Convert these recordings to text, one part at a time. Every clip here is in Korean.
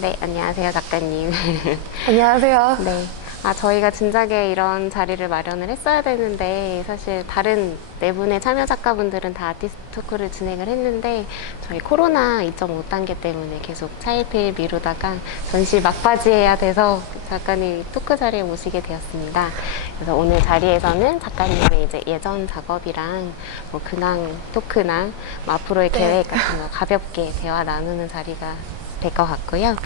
네, 안녕하세요, 작가님. 안녕하세요. 네. 저희가 진작에 이런 자리를 마련을 했어야 되는데, 사실 다른 네 분의 참여 작가분들은 다 아티스트 토크를 진행을 했는데, 저희 코로나 2.5 단계 때문에 계속 차일피일 미루다가 전시 막바지 해야 돼서 작가님 토크 자리에 모시게 되었습니다. 그래서 오늘 자리에서는 작가님의 이제 예전 작업이랑 뭐 근황 토크나 뭐 앞으로의 계획 같은 거 가볍게 대화 나누는 자리가 될 것 같고요.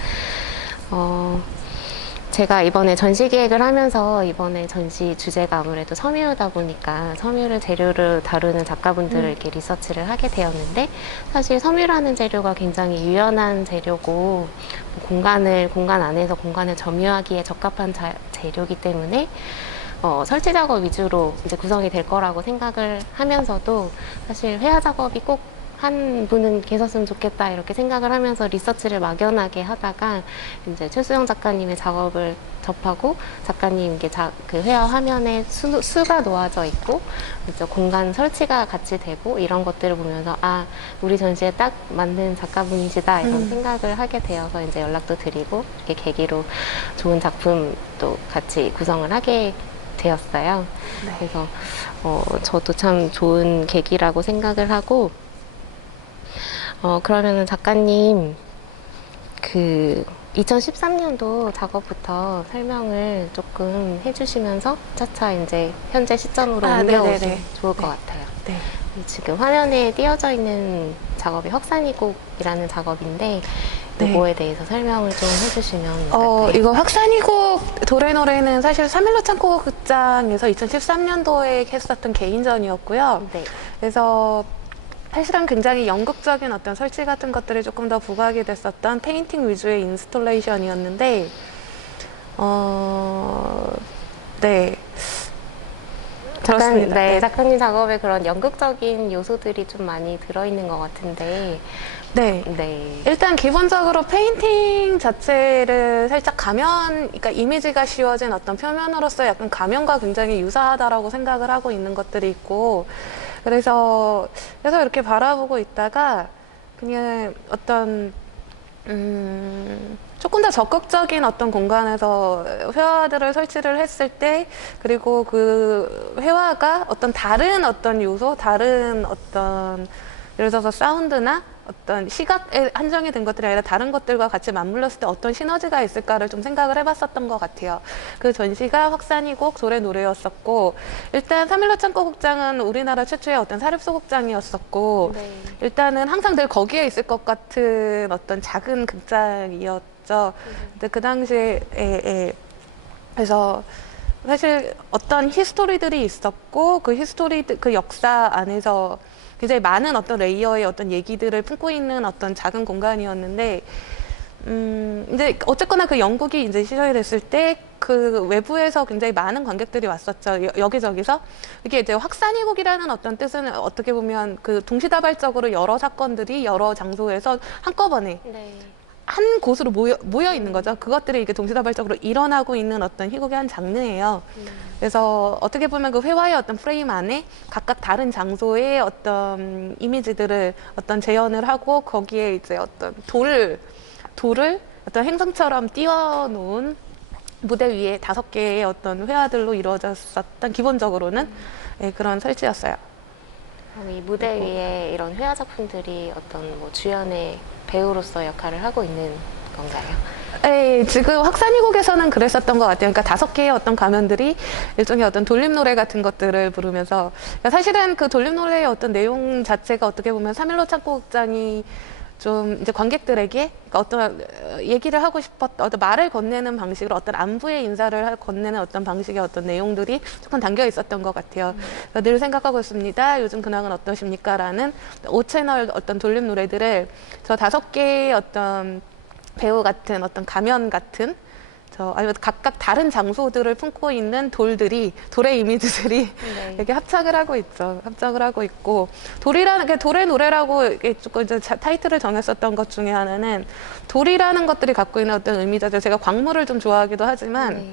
제가 이번에 전시 기획을 하면서 이번에 전시 주제가 아무래도 섬유다 보니까 섬유를 재료를 다루는 작가분들을 이렇게 리서치를 하게 되었는데, 사실 섬유라는 재료가 굉장히 유연한 재료고 공간 안에서 공간을 점유하기에 적합한 재료이기 때문에 설치 작업 위주로 이제 구성이 될 거라고 생각을 하면서도 사실 회화 작업이 꼭 한 분은 계셨으면 좋겠다 이렇게 생각을 하면서 리서치를 막연하게 하다가 이제 최수영 작가님의 작업을 접하고, 작가님 그 회화 화면에 수가 놓아져 있고 이제 공간 설치가 같이 되고 이런 것들을 보면서 우리 전시에 딱 맞는 작가분이시다 이런 생각을 하게 되어서 이제 연락도 드리고, 이렇게 계기로 좋은 작품도 같이 구성을 하게 되었어요. 네. 그래서 저도 참 좋은 계기라고 생각을 하고, 그러면은 작가님, 2013년도 작업부터 설명을 조금 해주시면서 차차 이제 현재 시점으로 옮겨오시면 좋을 것 같아요. 네. 지금 화면에 띄어져 있는 작업이 확산이곡이라는 작업인데, 이거에 대해서 설명을 좀 해주시면. 이거 확산이곡 도레노래는 사실 3.15 창고 극장에서 2013년도에 했었던 개인전이었고요. 네. 그래서 사실은 굉장히 연극적인 어떤 설치 같은 것들이 조금 더 부각이 됐었던 페인팅 위주의 인스톨레이션이었는데, 네. 그렇습니다. 네, 작가님 작업에 그런 연극적인 요소들이 좀 많이 들어있는 것 같은데. 네. 네. 일단 기본적으로 페인팅 자체를 살짝 그러니까 이미지가 씌워진 어떤 표면으로서 약간 가면과 굉장히 유사하다라고 생각을 하고 있는 것들이 있고, 그래서 이렇게 바라보고 있다가 그냥 어떤 조금 더 적극적인 어떤 공간에서 회화들을 설치를 했을 때, 그리고 그 회화가 어떤 다른 어떤 요소, 다른 어떤 예를 들어서 사운드나 어떤 시각에 한정이 된 것들이 아니라 다른 것들과 같이 맞물렸을 때 어떤 시너지가 있을까를 좀 생각을 해봤었던 것 같아요. 그 전시가 확산이곡 조례 노래였었고, 일단 3.15 창고 극장은 우리나라 최초의 어떤 사립소 극장이었었고, 네. 일단은 항상 늘 거기에 있을 것 같은 어떤 작은 극장이었죠. 근데 그 당시에 그래서 사실 어떤 히스토리들이 있었고, 그 역사 안에서 굉장히 많은 어떤 레이어의 어떤 얘기들을 품고 있는 어떤 작은 공간이었는데, 이제 어쨌거나 그 영국이 이제 시작이 됐을 때 그 외부에서 굉장히 많은 관객들이 왔었죠. 여기저기서. 이게 이제 확산이곡이라는 어떤 뜻은 어떻게 보면 그 동시다발적으로 여러 사건들이 여러 장소에서 한꺼번에 네. 한 곳으로 모여 있는 거죠. 그것들이 이게 동시다발적으로 일어나고 있는 어떤 희곡의 한 장르예요. 그래서 어떻게 보면 그 회화의 어떤 프레임 안에 각각 다른 장소의 어떤 이미지들을 어떤 재현을 하고, 거기에 이제 어떤 돌을 어떤 행성처럼 띄워놓은 무대 위에 5개의 어떤 회화들로 이루어졌었던 기본적으로는 그런 설치였어요. 이 무대 위에 이런 회화 작품들이 어떤 뭐 주연의 배우로서 역할을 하고 있는 건가요? 네, 지금 확산이곡에서는 그랬었던 것 같아요. 그러니까 5개의 어떤 가면들이 일종의 어떤 돌림 노래 같은 것들을 부르면서, 그러니까 사실은 그 돌림 노래의 어떤 내용 자체가 어떻게 보면 3.15 창고 극장이 좀 이제 관객들에게 그러니까 어떤 얘기를 하고 싶었던 어떤 말을 건네는 방식으로 어떤 안부의 인사를 건네는 어떤 방식의 어떤 내용들이 조금 담겨 있었던 것 같아요. 늘 생각하고 있습니다. 요즘 근황은 어떠십니까? 라는 5채널 어떤 돌림 노래들을 저 5개의 어떤 배우 같은 어떤 가면 같은 아니면 각각 다른 장소들을 품고 있는 돌의 이미지들이 이렇게 합작을 하고 있죠. 합작을 하하고 있고, 돌의 노래라고 이렇게 조금 이제 타이틀을 정했었던 것 중에 하나는 돌이라는 것들이 갖고 있는 어떤 의미죠. 제가 광물을 좀 좋아하기도 하지만,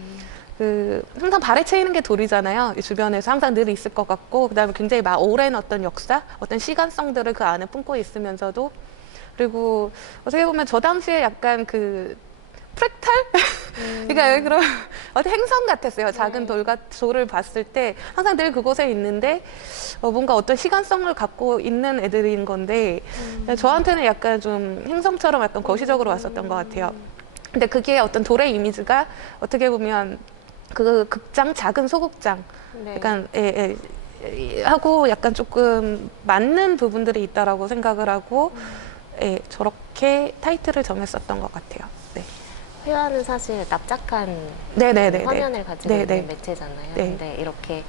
항상 발에 채이는 게 돌이잖아요. 이 주변에서 항상 늘 있을 것 같고, 그 다음에 굉장히 오랜 어떤 역사, 어떤 시간성들을 그 안에 품고 있으면서도, 그리고 어떻게 보면 저 당시에 약간 프랙탈? 그러니까 그런 어떤 행성 같았어요. 작은 돌을 봤을 때 항상 늘 그곳에 있는데 뭔가 어떤 시간성을 갖고 있는 애들인 건데 저한테는 약간 좀 행성처럼 약간 거시적으로 왔었던 것 같아요. 근데 그게 어떤 돌의 이미지가 어떻게 보면 그 극장, 작은 소극장, 네. 약간 하고 약간 조금 맞는 부분들이 있다라고 생각을 하고 저렇게 타이틀을 정했었던 것 같아요. 네. 회화는 사실 납작한 네네네. 화면을 가지고 네네. 있는 매체잖아요. 네. 근데 이렇게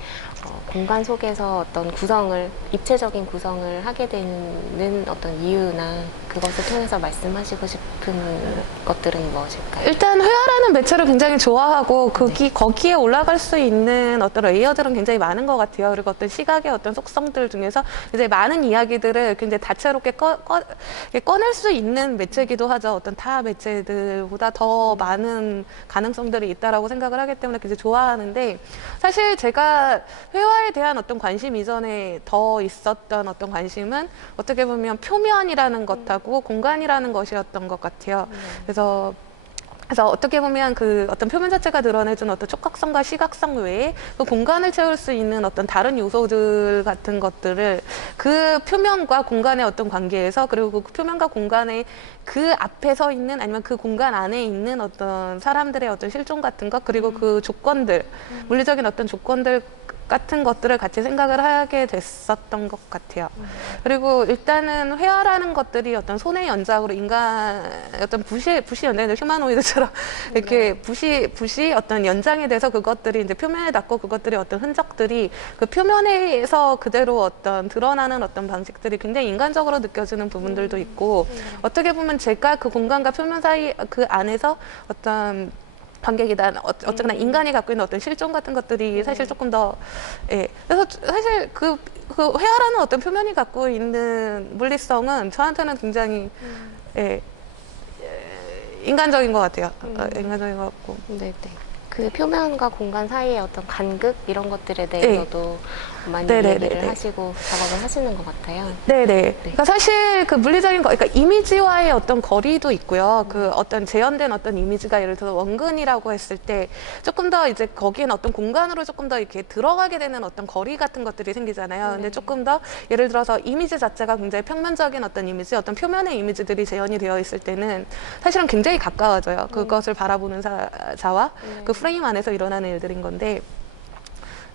공간 속에서 어떤 구성을, 입체적인 구성을 하게 되는 어떤 이유나 그것을 통해서 말씀하시고 싶은 것들은 무엇일까요? 일단 회화라는 매체를 굉장히 좋아하고 거기에 올라갈 수 있는 어떤 레이어들은 굉장히 많은 것 같아요. 그리고 어떤 시각의 어떤 속성들 중에서 이제 많은 이야기들을 굉장히 다채롭게 꺼낼 수 있는 매체이기도 하죠. 어떤 타 매체들보다 더 많은 가능성들이 있다라고 생각을 하기 때문에 굉장히 좋아하는데 사실 제가 회화에 대한 어떤 관심 이전에 더 있었던 어떤 관심은 어떻게 보면 표면이라는 것하고 공간이라는 것이었던 것 같아요. 그래서 어떻게 보면 그 어떤 표면 자체가 드러내준 어떤 촉각성과 시각성 외에 그 공간을 채울 수 있는 어떤 다른 요소들 같은 것들을 그 표면과 공간의 어떤 관계에서 그리고 그 표면과 공간의 그 앞에 서 있는 아니면 그 공간 안에 있는 어떤 사람들의 어떤 실존 같은 것 그리고 그 조건들 물리적인 어떤 조건들 같은 것들을 같이 생각을 하게 됐었던 것 같아요. 그리고 일단은 회화라는 것들이 어떤 손의 연장으로 인간 어떤 붓이 연장이 휴머노이드처럼 이렇게 붓이 어떤 연장이 돼서 그것들이 이제 표면에 닿고 그것들이 어떤 흔적들이 그 표면에서 그대로 어떤 드러나는 어떤 방식들이 굉장히 인간적으로 느껴지는 부분들도 있고 어떻게 보면 제가 그 공간과 표면 사이 그 안에서 어떤 관객이다. 어쨌거나 인간이 갖고 있는 어떤 실존 같은 것들이 사실 조금 더, 그래서 사실 그 회화라는 어떤 표면이 갖고 있는 물리성은 저한테는 굉장히, 인간적인 것 같아요. 인간적인 것 같고. 네. 그 표면과 공간 사이의 어떤 간극 이런 것들에 대해서도 많이 얘기를 하시고 작업을 하시는 것 같아요. 네네. 그러니까 사실 그 물리적인 그러니까 이미지와의 어떤 거리도 있고요. 그 어떤 재현된 어떤 이미지가 예를 들어 원근이라고 했을 때 조금 더 이제 거기에는 어떤 공간으로 조금 더 이렇게 들어가게 되는 어떤 거리 같은 것들이 생기잖아요. 근데 조금 더 예를 들어서 이미지 자체가 굉장히 평면적인 어떤 이미지, 어떤 표면의 이미지들이 재현이 되어 있을 때는 사실은 굉장히 가까워져요. 그것을 바라보는 자와 그 프레임 안에서 일어나는 일들인 건데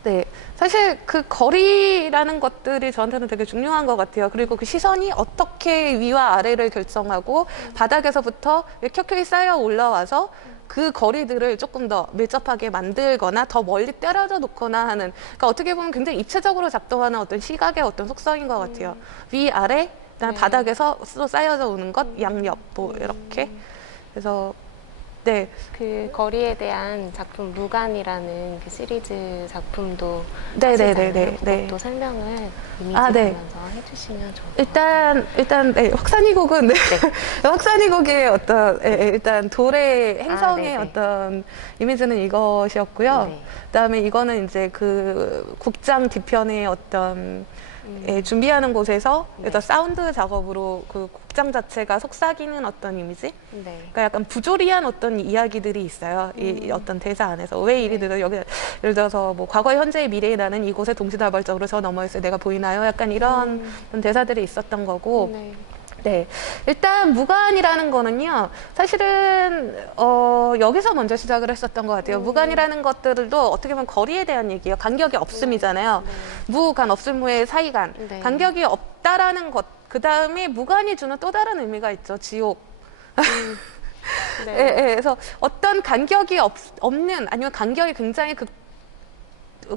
네. 사실 그 거리라는 것들이 저한테는 되게 중요한 것 같아요. 그리고 그 시선이 어떻게 위와 아래를 결정하고 바닥에서부터 켜켜이 쌓여 올라와서 그 거리들을 조금 더 밀접하게 만들거나 더 멀리 때려져 놓거나 하는 그러니까 어떻게 보면 굉장히 입체적으로 작동하는 어떤 시각의 어떤 속성인 것 같아요. 위, 아래, 그다음에 바닥에서 또 쌓여져 오는 것, 양옆 뭐 이렇게 그래서 네. 그 거리에 대한 작품 무간이라는 그 시리즈 작품도 네네네네. 그것도 설명을 이미지 보면서 해주시면 좋을 것 일단 확산이곡은 확산이곡의 어떤 일단 돌의 행성의 어떤 이미지는 이것이었고요. 그다음에 이거는 이제 그 국장 뒤편의 어떤 준비하는 곳에서 일단 사운드 작업으로 그 곡장 자체가 속삭이는 어떤 이미지? 그러니까 약간 부조리한 어떤 이야기들이 있어요. 이 어떤 대사 안에서. 왜 일이 들어 여기 예를 들어서 뭐 과거, 현재, 미래의 나는 이곳에 동시다발적으로 저 너머에 있어요. 내가 보이나요? 약간 이런 대사들이 있었던 거고. 네. 일단 무간이라는 거는요. 사실은 여기서 먼저 시작을 했었던 것 같아요. 무간이라는 것들도 어떻게 보면 거리에 대한 얘기예요. 간격이 없음이잖아요. 무간, 없을무의 사이간. 간격이 없다라는 것. 그 다음에 무간이 주는 또 다른 의미가 있죠. 지옥. 그래서 어떤 간격이 없는 아니면 간격이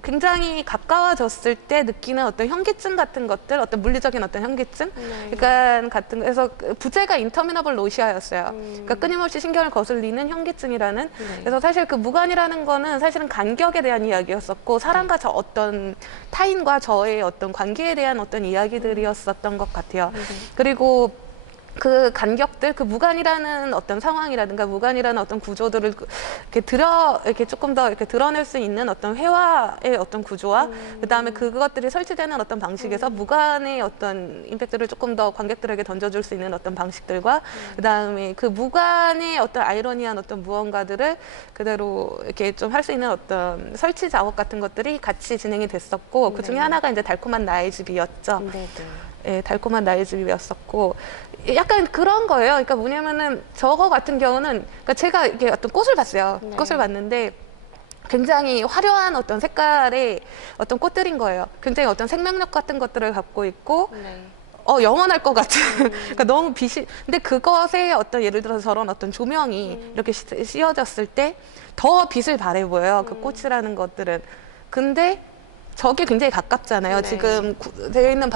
굉장히 가까워졌을 때 느끼는 어떤 현기증 같은 것들, 어떤 물리적인 어떤 현기증, 그러니까 같은 거. 그래서 부제가 인터미너블 노시아였어요. 그러니까 끊임없이 신경을 거슬리는 현기증이라는. 그래서 사실 그 무관이라는 거는 사실은 간격에 대한 이야기였었고 사람과 저 어떤 타인과 저의 어떤 관계에 대한 어떤 이야기들이었었던 것 같아요. 그리고 그 간격들, 그 무간이라는 어떤 상황이라든가 무간이라는 어떤 구조들을 이렇게 조금 더 이렇게 드러낼 수 있는 어떤 회화의 어떤 구조와 그다음에 그것들이 설치되는 어떤 방식에서 무간의 어떤 임팩트를 조금 더 관객들에게 던져줄 수 있는 어떤 방식들과 그다음에 그 무간의 어떤 아이러니한 어떤 무언가들을 그대로 이렇게 좀 할 수 있는 어떤 설치 작업 같은 것들이 같이 진행이 됐었고 그 중에 하나가 이제 달콤한 나의 집이었죠. 네, 네. 예, 달콤한 나의 집이었었고 약간 그런 거예요. 그러니까 뭐냐면은 저거 같은 경우는 그러니까 제가 이게 어떤 꽃을 봤어요. 네. 꽃을 봤는데 굉장히 화려한 어떤 색깔의 어떤 꽃들인 거예요. 굉장히 어떤 생명력 같은 것들을 갖고 있고 네. 영원할 것 같은. 그러니까 너무 빛이. 근데 그것에 어떤 예를 들어서 저런 어떤 조명이 이렇게 씌워졌을 때 더 빛을 발해 보여요. 그 꽃이라는 것들은. 근데 저게 굉장히 가깝잖아요. 네. 지금 되어 있는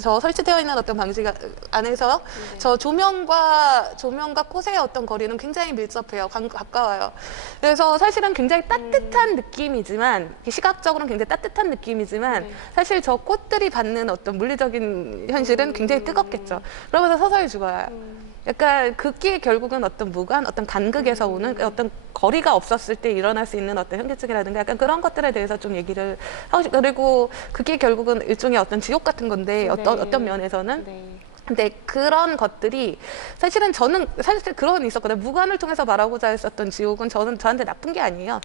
저 설치되어 있는 어떤 방식 안에서 저 조명과 꽃의 어떤 거리는 굉장히 밀접해요. 가까워요. 그래서 사실은 굉장히 따뜻한 느낌이지만, 시각적으로는 굉장히 따뜻한 느낌이지만, 사실 저 꽃들이 받는 어떤 물리적인 현실은 굉장히 뜨겁겠죠. 그러면서 서서히 죽어요. 약간 그게 결국은 어떤 무관, 어떤 간극에서 오는 어떤 거리가 없었을 때 일어날 수 있는 어떤 현기증이라든가 약간 그런 것들에 대해서 좀 얘기를 하고 싶, 그리고 그게 결국은 일종의 어떤 지옥 같은 건데 어떤 면에서는. 네. 근데 그런 것들이 사실은 저는 사실 그런 있었거든요. 무관을 통해서 말하고자 했었던 지옥은 저한테 나쁜 게 아니에요.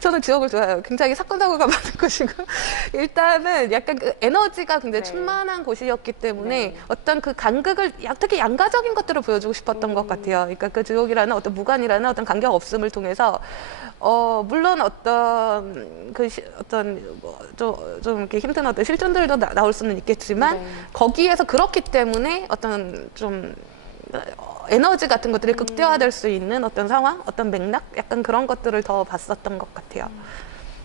저는 지옥을 좋아해요. 굉장히 사건 사고가 많은 곳이고 일단은 약간 그 에너지가 굉장히 네. 충만한 곳이었기 때문에 네. 어떤 그 간극을 특히 양가적인 것들을 보여주고 싶었던 것 같아요. 그러니까 그 지옥이라는 어떤 무관이라는 어떤 간격 없음을 통해서 물론 어떤 좀 이렇게 힘든 어떤 실존들도 나올 수는 있겠지만 네. 거기에서 그렇기 때문에 어떤 좀 에너지 같은 것들이 극대화될 수 있는 어떤 상황, 어떤 맥락, 약간 그런 것들을 더 봤었던 것 같아요.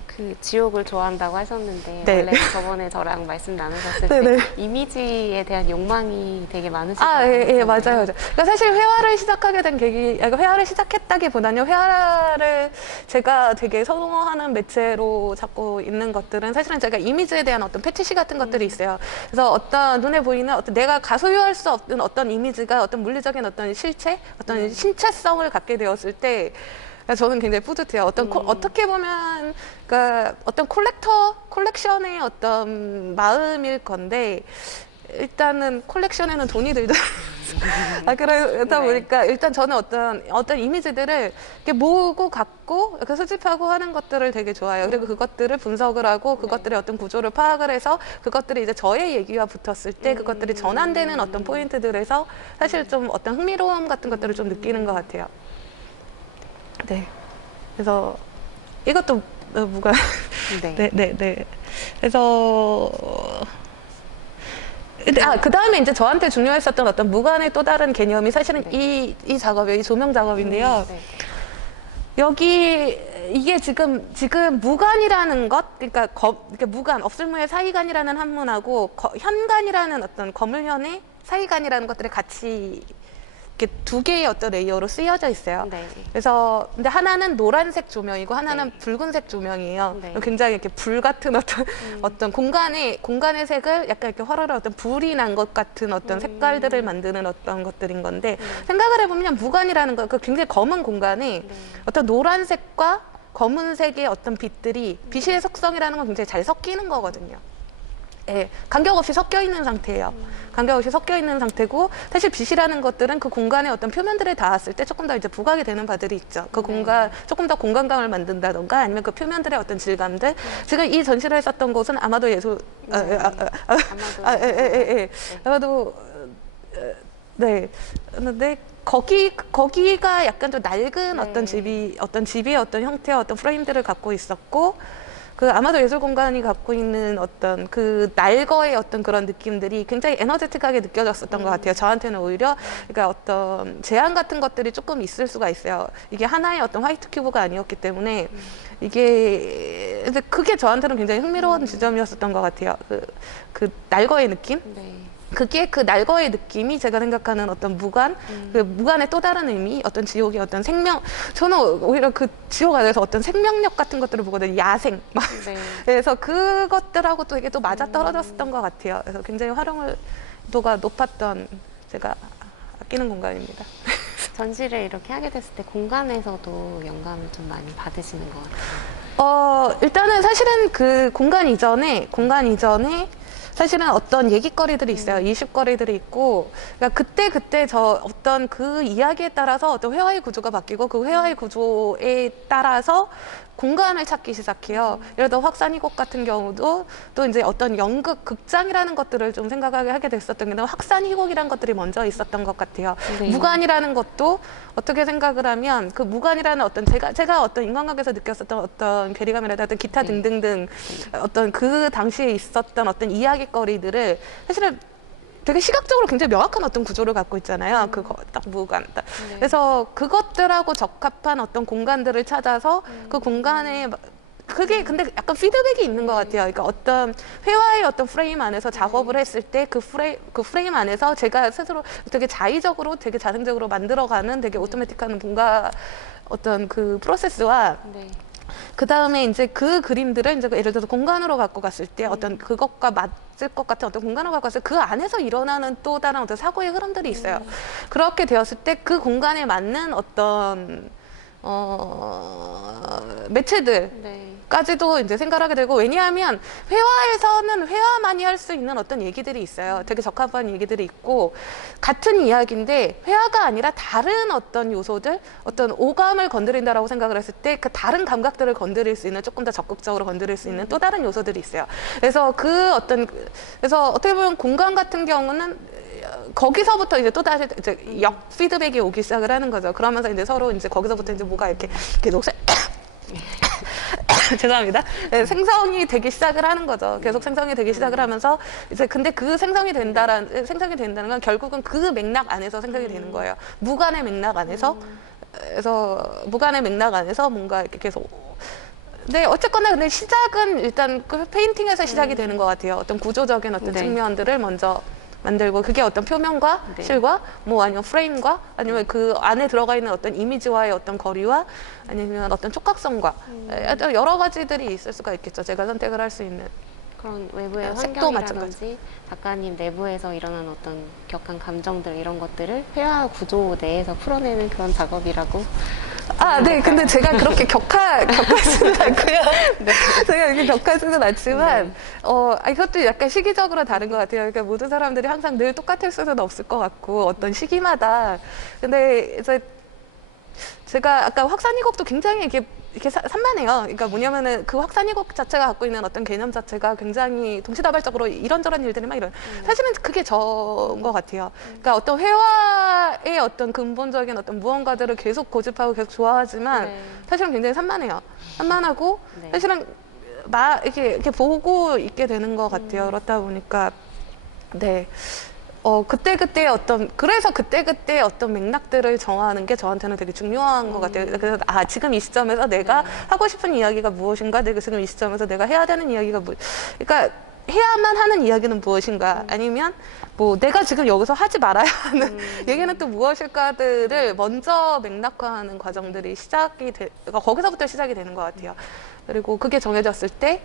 그 지옥을 좋아한다고 하셨는데 네. 원래 저번에 저랑 말씀 나누셨을 네네. 때 이미지에 대한 욕망이 되게 많으시다고 예, 하셨잖아요. 맞아요. 그러니까 사실 회화를 시작하게 된 계기, 회화를 시작했다기보다는 회화를 제가 되게 선호하는 매체로 잡고 있는 것들은 사실은 제가 이미지에 대한 어떤 패티시 같은 것들이 있어요. 그래서 어떤 눈에 보이는 어떤 내가 가소유할 수 없는 어떤 이미지가 어떤 물리적인 어떤 실체, 어떤 신체성을 갖게 되었을 때 저는 굉장히 뿌듯해요. 어떻게 보면, 그러니까 어떤 콜렉션의 어떤 마음일 건데, 일단은 콜렉션에는 돈이 들잖아요. 그러다 보니까 일단 저는 어떤 이미지들을 이렇게 모으고 갖고 이렇게 수집하고 하는 것들을 되게 좋아해요. 그리고 그것들을 분석을 하고 그것들의 어떤 구조를 파악을 해서 그것들이 이제 저의 얘기와 붙었을 때 그것들이 전환되는 어떤 포인트들에서 사실 좀 어떤 흥미로움 같은 것들을 좀 느끼는 것 같아요. 네. 그래서 이것도 무관. 네. 네. 그래서 그 다음에 이제 저한테 중요했었던 어떤 무관의 또 다른 개념이 사실은 이 작업이에요. 이 조명 작업인데요. 네. 여기 이게 지금 무관이라는 것, 그러니까 무관, 없을무의 사이간이라는 한문하고 현간이라는 어떤 거물현의 사이간이라는 것들이 같이 이렇게 두 개의 어떤 레이어로 쓰여져 있어요. 네. 그래서 근데 하나는 노란색 조명이고 하나는 붉은색 조명이에요. 네. 굉장히 이렇게 불 같은 어떤 공간의 색을 약간 이렇게 화려한 어떤 불이 난 것 같은 어떤 색깔들을 만드는 어떤 것들인 건데 생각을 해보면 무관이라는 거, 그 굉장히 검은 공간에 어떤 노란색과 검은색의 어떤 빛의 속성이라는 건 굉장히 잘 섞이는 거거든요. 예, 간격 없이 섞여 있는 상태예요. 간격 없이 섞여 있는 상태고 사실 빛이라는 것들은 그 공간의 어떤 표면들에 닿았을 때 조금 더 이제 부각이 되는 바들이 있죠. 그 공간 조금 더 공간감을 만든다던가 아니면 그 표면들의 어떤 질감들. 지금 이 전시를 했었던 곳은 아마도 아마도 네. 근데 거기가 약간 좀 낡은 어떤 집의 어떤 형태와 어떤 프레임들을 갖고 있었고. 그 아마도 예술 공간이 갖고 있는 어떤 그 날거의 어떤 그런 느낌들이 굉장히 에너제틱하게 느껴졌었던 것 같아요. 저한테는 오히려 그러니까 어떤 제한 같은 것들이 조금 있을 수가 있어요. 이게 하나의 어떤 화이트 큐브가 아니었기 때문에 그게 저한테는 굉장히 흥미로운 지점이었었던 것 같아요. 그 날거의 느낌. 네. 그게 그 날거의 느낌이 제가 생각하는 어떤 무관, 그 무관의 또 다른 의미, 어떤 지옥의 어떤 생명, 저는 오히려 그 지옥 안에서 어떤 생명력 같은 것들을 보거든요. 야생. 막. 네. 그래서 그것들하고 또 이게 또 맞아 떨어졌었던 것 같아요. 그래서 굉장히 활용도가 높았던 제가 아끼는 공간입니다. 전시를 이렇게 하게 됐을 때 공간에서도 영감을 좀 많이 받으시는 것 같아요. 일단은 사실은 그 공간 이전에 사실은 어떤 얘기거리들이 있어요. 이슈거리들이 있고, 그러니까 그때 저 어떤 그 이야기에 따라서 어떤 회화의 구조가 바뀌고 그 회화의 구조에 따라서 공간을 찾기 시작해요. 예를 들어 확산이곡 같은 경우도 또 이제 어떤 연극, 극장이라는 것들을 좀 생각하게 하게 됐었던 게 확산이곡이라는 것들이 먼저 있었던 것 같아요. 네. 무관이라는 것도 어떻게 생각을 하면 그 무관이라는 어떤 제가 어떤 인간관계에서 느꼈었던 어떤 괴리감이라든지 기타 등등등 어떤 그 당시에 있었던 어떤 이야기거리들을 사실은 되게 시각적으로 굉장히 명확한 어떤 구조를 갖고 있잖아요. 그거 딱 무관. 딱. 그래서 그것들하고 적합한 어떤 공간들을 찾아서 그 공간에 그게 근데 약간 피드백이 있는 것 같아요. 그러니까 어떤 회화의 어떤 프레임 안에서 작업을 했을 때 그 프레임 안에서 제가 스스로 되게 자의적으로 되게 자생적으로 만들어가는 되게 오토매틱한 뭔가 어떤 그 프로세스와 네. 그 다음에 이제 그 그림들을 이제 예를 들어서 공간으로 갖고 갔을 때 어떤 그것과 맞을 것 같은 어떤 공간으로 갖고 갔을 때 그 안에서 일어나는 또 다른 어떤 사고의 흐름들이 있어요. 그렇게 되었을 때 그 공간에 맞는 어떤 매체들 네. 까지도 이제 생각을 하게 되고, 왜냐하면 회화에서는 회화만이 할 수 있는 어떤 얘기들이 있어요. 되게 적합한 얘기들이 있고 같은 이야기인데 회화가 아니라 다른 어떤 요소들, 어떤 오감을 건드린다라고 생각을 했을 때 그 다른 감각들을 건드릴 수 있는, 조금 더 적극적으로 건드릴 수 있는 또 다른 요소들이 있어요. 그래서 그래서 어떻게 보면 공간 같은 경우는 거기서부터 이제 또 다시 이제 역 피드백이 오기 시작을 하는 거죠. 그러면서 이제 서로 이제 거기서부터 이제 뭐가 이렇게 녹색 죄송합니다. 네, 생성이 되기 시작을 하는 거죠. 계속 생성이 되기 시작을 하면서 이제 근데 그 생성이 된다는 건 결국은 그 맥락 안에서 생성이 되는 거예요. 무관의 맥락 안에서. 그래서 무관의 맥락 안에서 뭔가 이렇게 계속. 네, 어쨌거나 근데 시작은 일단 그 페인팅에서 시작이 되는 것 같아요. 어떤 구조적인 어떤 네. 측면들을 먼저 만들고, 그게 어떤 표면과 네. 실과 뭐 아니면 프레임과 아니면 그 안에 들어가 있는 어떤 이미지와의 어떤 거리와 아니면 어떤 촉각성과 여러 가지들이 있을 수가 있겠죠. 제가 선택을 할 수 있는. 그런 외부의 색도 환경이라든지 작가님 내부에서 일어난 어떤 격한 감정들 이런 것들을 회화 구조 내에서 풀어내는 그런 작업이라고. 네. 근데 제가 그렇게 격하지는 않고요. 네. 제가 이렇게 격하지는 않지만, 이것도 약간 시기적으로 다른 것 같아요. 그러니까 모든 사람들이 항상 늘 똑같을 수는 없을 것 같고, 어떤 시기마다. 근데 이제 제가 아까 확산이곡도 굉장히 이렇게 산만해요. 그러니까 뭐냐면은 그 확산이곡 자체가 갖고 있는 어떤 개념 자체가 굉장히 동시다발적으로 이런저런 일들이 막 사실은 그게 저인 것 같아요. 그러니까 어떤 회화의 어떤 근본적인 어떤 무언가들을 계속 고집하고 계속 좋아하지만 네. 사실은 굉장히 산만해요. 산만하고 네. 사실은 이렇게 보고 있게 되는 것 같아요. 그렇다 보니까 네. 그때그때 그래서 그때그때 어떤 맥락들을 정하는 게 저한테는 되게 중요한 것 같아요. 그래서, 지금 이 시점에서 내가 하고 싶은 이야기가 무엇인가, 내가 지금 이 시점에서 내가 해야 되는 이야기가 그러니까 해야만 하는 이야기는 무엇인가, 아니면 뭐 내가 지금 여기서 하지 말아야 하는 얘기는 또 무엇일까들을 먼저 맥락화하는 과정들이 그러니까 거기서부터 시작이 되는 것 같아요. 그리고 그게 정해졌을 때,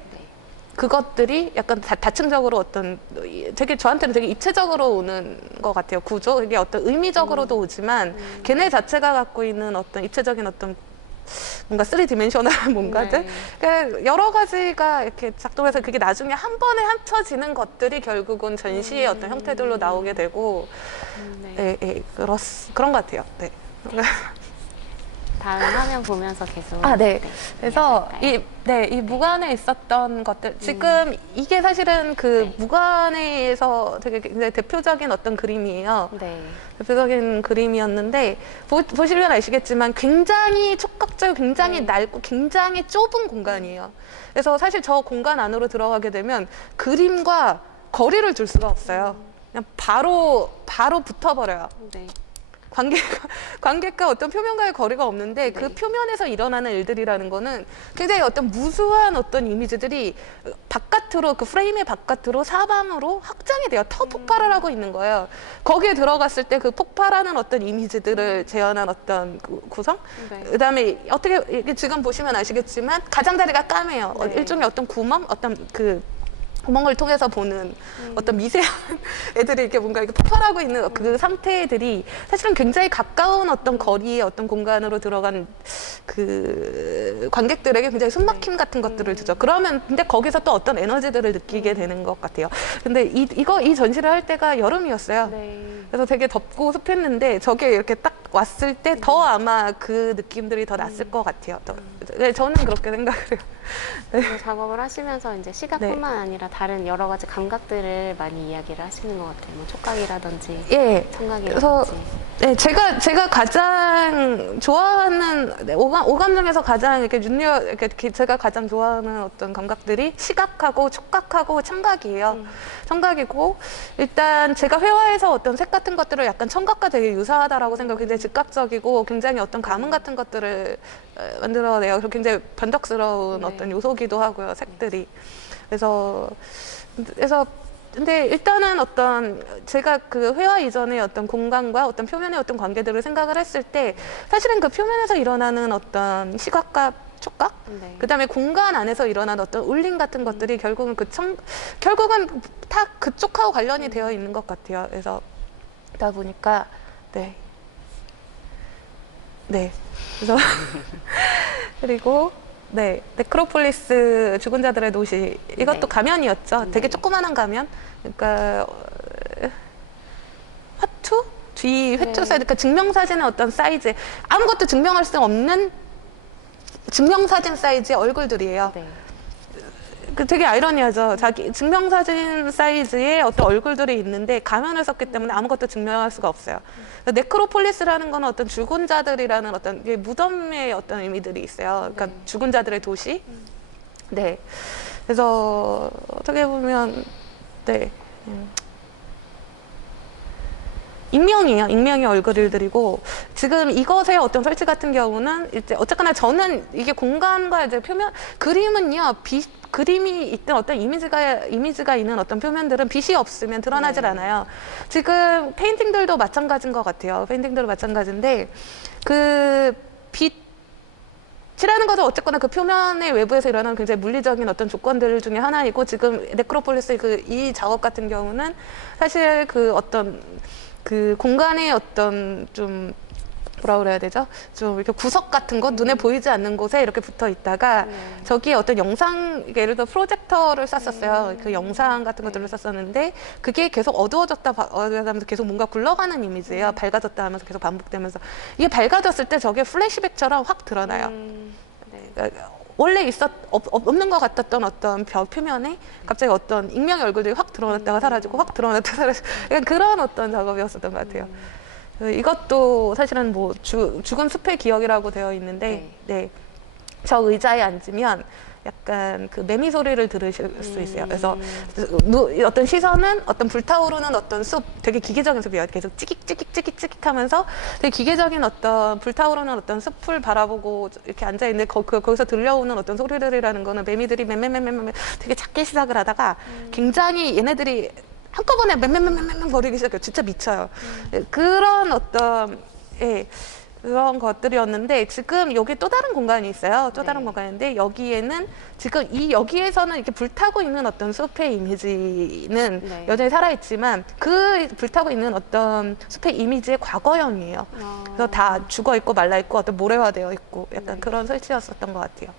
그것들이 약간 다층적으로 어떤 저한테는 되게 입체적으로 오는 것 같아요. 구조. 이게 어떤 의미적으로도 오지만 걔네 자체가 갖고 있는 어떤 입체적인 어떤 뭔가 3디멘셔널한 뭔가들. 네. 그러니까 여러 가지가 이렇게 작동해서 그게 나중에 한 번에 합쳐지는 것들이 결국은 전시의 어떤 형태들로 나오게 되고, 네. 그런 것 같아요. 네. 다음 화면 보면서 계속. 네. 그래서 이야기할까요? 이 무관에 있었던 것들, 지금 이게 사실은 그 무관에서 되게 굉장히 대표적인 어떤 그림이에요. 네. 대표적인 그림이었는데 보시면 아시겠지만 굉장히 촉각적이고 굉장히 넓고 굉장히 좁은 공간이에요. 그래서 사실 저 공간 안으로 들어가게 되면 그림과 거리를 둘 수가 없어요. 그냥 바로 붙어버려요. 네. 관객과 어떤 표면과의 거리가 없는데 그 표면에서 일어나는 일들이라는 거는 굉장히 어떤 무수한 어떤 이미지들이 바깥으로 그 프레임의 바깥으로 사방으로 확장이 돼요. 터 폭발을 하고 있는 거예요. 거기에 들어갔을 때 그 폭발하는 어떤 이미지들을 재현한 어떤 구성? 네. 그다음에 어떻게 이게 지금 보시면 아시겠지만 가장자리가 까매요. 네. 일종의 어떤 구멍, 어떤 그 구멍을 통해서 보는 어떤 미세한 애들이 이렇게 뭔가 이렇게 폭발하고 있는 그 상태들이 사실은 굉장히 가까운 어떤 거리의 어떤 공간으로 들어간 그 관객들에게 굉장히 숨막힘 같은 것들을 주죠. 그러면 근데 거기서 또 어떤 에너지들을 느끼게 되는 것 같아요. 근데 이 전시를 할 때가 여름이었어요. 네. 그래서 되게 덥고 습했는데 저게 이렇게 딱 왔을 때 더 아마 그 느낌들이 더 났을 것 같아요. 네, 저는 그렇게 생각을 해요. 그 작업을 하시면서 이제 시각뿐만 아니라 다른 여러 가지 감각들을 많이 이야기를 하시는 것 같아요. 뭐 촉각이라든지, 예. 그래서 청각이라든지. 네, 제가 가장 좋아하는 오감 중에서 가장 이렇게 이렇게 제가 가장 좋아하는 어떤 감각들이 시각하고 촉각하고 청각이에요. 청각이고 일단 제가 회화에서 어떤 색 같은 것들을 약간 청각과 되게 유사하다라고 생각해요. 굉장히 즉각적이고 굉장히 어떤 감흥 같은 것들을 만들어내요. 그래서 굉장히 변덕스러운 네. 어떤 요소기도 하고요, 색들이. 그래서 근데 일단은 어떤 제가 그 회화 이전의 어떤 공간과 어떤 표면의 어떤 관계들을 생각을 했을 때 사실은 그 표면에서 일어나는 어떤 시각과 촉각, 네. 그다음에 공간 안에서 일어나는 어떤 울림 같은 것들이 결국은 결국은 다 그쪽하고 관련이 되어 있는 것 같아요. 그래서 그러다 보니까 네. 그래서 그리고 네, 네크로폴리스 죽은 자들의 도시 이것도 네. 가면이었죠. 되게 네. 조그마한 가면. 그러니까 화투 뒤 회투 네. 사이즈, 그러니까 증명사진의 어떤 사이즈 아무것도 증명할 수 없는 증명사진 사이즈의 얼굴들이에요. 네. 그 되게 아이러니하죠. 자기 증명사진 사이즈의 어떤 얼굴들이 있는데 가면을 썼기 때문에 아무것도 증명할 수가 없어요. 네크로폴리스라는 건 어떤 죽은 자들이라는 어떤 이게 무덤의 어떤 의미들이 있어요. 그러니까 죽은 자들의 도시. 네. 그래서 어떻게 보면 네. 익명이에요. 익명의 얼굴들이고 지금 이것의 어떤 설치 같은 경우는 이제 어쨌거나 저는 이게 공간과 이제 표면 그림은요. 그림이 있든 어떤 이미지가 있는 어떤 표면들은 빛이 없으면 드러나질 네. 않아요. 지금 페인팅들도 마찬가지인 것 같아요. 페인팅들도 마찬가지인데 그 빛이라는 것은 어쨌거나 그 표면의 외부에서 일어나는 굉장히 물리적인 어떤 조건들 중에 하나이고 지금 네크로폴리스 이 작업 같은 경우는 사실 그 어떤 그 공간의 어떤 좀 뭐라 그래야 되죠? 좀 이렇게 구석 같은 거 눈에 보이지 않는 곳에 이렇게 붙어 있다가 저기에 어떤 영상 예를 들어 프로젝터를 쐈었어요. 그 영상 같은 것들을 쐈었는데 그게 계속 어두워졌다 하면서 계속 뭔가 굴러가는 이미지예요. 밝아졌다 하면서 계속 반복되면서 이게 밝아졌을 때 저게 플래시백처럼 확 드러나요. 네. 그러니까 원래 없는 것 같았던 어떤 벽 표면에 갑자기 어떤 익명의 얼굴들이 확 드러났다가 사라지고 확 드러났다가 사라지고 약간 그런 어떤 작업이었었던 것 같아요. 이것도 사실은 뭐 죽은 숲의 기억이라고 되어 있는데 네. 저 의자에 앉으면 약간 그 매미 소리를 들으실 수 있어요. 그래서 어떤 시선은 어떤 불타오르는 어떤 숲, 되게 기계적인 숲이에요. 계속 찌깃찌깃 하면서 되게 기계적인 어떤 불타오르는 어떤 숲을 바라보고 이렇게 앉아 있는데 거기서 들려오는 어떤 소리들이라는 거는 매미들이 맴 되게 작게 시작을 하다가 굉장히 얘네들이 한꺼번에 맴 거리기 시작해요. 진짜 미쳐요. 그런 어떤 그런 것들이었는데 지금 여기 또 다른 공간이 있어요. 또 다른 공간인데 여기에는 지금 여기에서는 이렇게 불타고 있는 어떤 숲의 이미지는 여전히 살아있지만 그 불타고 있는 어떤 숲의 이미지의 과거형이에요. 그래서 다 죽어 있고 말라 있고 어떤 모래화되어 있고 약간 그런 설치였었던 것 같아요.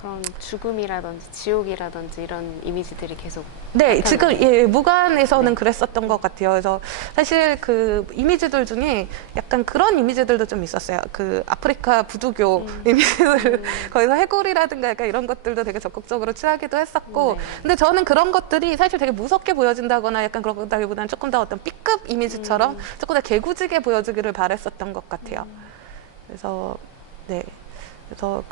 그런 죽음이라든지 지옥이라든지 이런 이미지들이 계속 네, 나타나요. 지금 무관에서는 그랬었던 것 같아요. 그래서 사실 그 이미지들 중에 약간 그런 이미지들도 좀 있었어요. 그 아프리카 부두교 이미지들 거기서 해골이라든가 약간 이런 것들도 되게 적극적으로 취하기도 했었고, 근데 저는 그런 것들이 사실 되게 무섭게 보여진다거나 약간 그런 것보다는 조금 더 어떤 B급 이미지처럼 조금 더 개구지게 보여주기를 바랬었던 것 같아요. 그래서 네. 그래서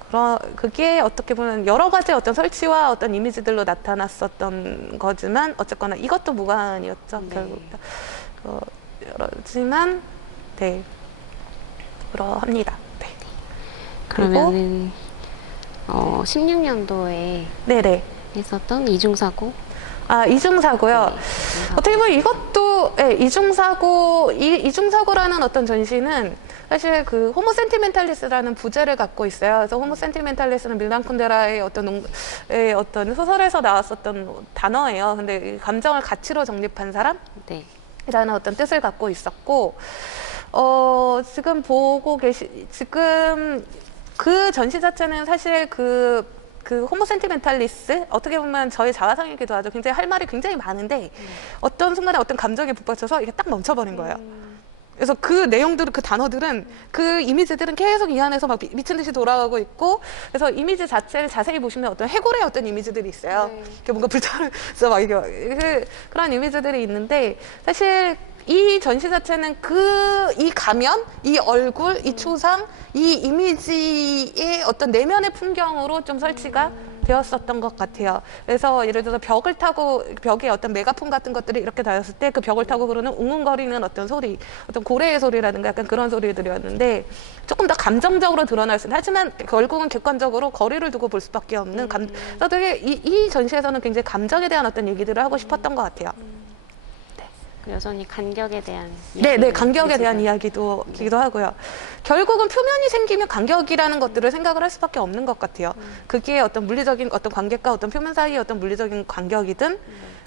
그게 어떻게 보면 여러 가지 어떤 설치와 어떤 이미지들로 나타났었던 거지만 어쨌거나 이것도 무관이었죠. 결국. 그렇지만 네. 그러합니다. 네. 그러면은 16년도에 네네. 있었던 이중사고. 아, 이중사고요. 네, 어떻게 보면 이것도, 예, 이중사고라는 어떤 전시는 사실 그 호모 센티멘탈리스라는 부제를 갖고 있어요. 그래서 호모 센티멘탈리스는 밀란 쿤데라의 어떤 소설에서 나왔었던 단어예요. 근데 이 감정을 가치로 정립한 사람? 네. 이라는 어떤 뜻을 갖고 있었고, 지금 그 전시 자체는 사실 그 호모 센티멘탈리스 어떻게 보면 저희 자화상이기도 하죠. 굉장히 할 말이 굉장히 많은데 어떤 순간에 어떤 감정에 북받쳐서 이게 딱 멈춰버린 거예요. 그래서 그 내용들은, 그 단어들은, 그 이미지들은 계속 이 안에서 막 미친 듯이 돌아가고 있고, 그래서 이미지 자체를 자세히 보시면 어떤 해골의 어떤 이미지들이 있어요. 네. 이렇게 뭔가 불타면서 막 이게 그런 이미지들이 있는데, 사실 이 전시 자체는 이 가면, 이 얼굴, 이 초상, 이 이미지의 어떤 내면의 풍경으로 좀 설치가 되었었던 것 같아요. 그래서 예를 들어서 벽에 어떤 메가폰 같은 것들이 이렇게 달렸을 때 그 벽을 타고 흐르는 웅웅거리는 어떤 소리, 어떤 고래의 소리라든가 약간 그런 소리들이었는데 조금 더 감정적으로 드러날 수 있는, 하지만 결국은 객관적으로 거리를 두고 볼 수밖에 없는 그래서 되게 이 전시에서는 굉장히 감정에 대한 어떤 얘기들을 하고 싶었던 것 같아요. 여전히 간격에 대한 네, 간격에 대한 이야기도 기도 하고요. 결국은 표면이 생기면 간격이라는 것들을 생각을 할 수밖에 없는 것 같아요. 그게 어떤 물리적인 어떤 관계과 어떤 표면 사이의 어떤 물리적인 간격이든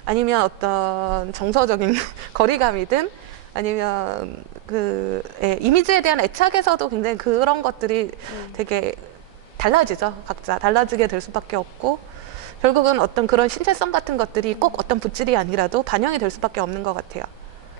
아니면 어떤 정서적인 거리감이든 아니면 이미지에 대한 애착에서도 굉장히 그런 것들이 되게 달라지죠. 각자 달라지게 될 수밖에 없고 결국은 어떤 그런 신체성 같은 것들이 꼭 어떤 붓질이 아니라도 반영이 될 수밖에 없는 것 같아요.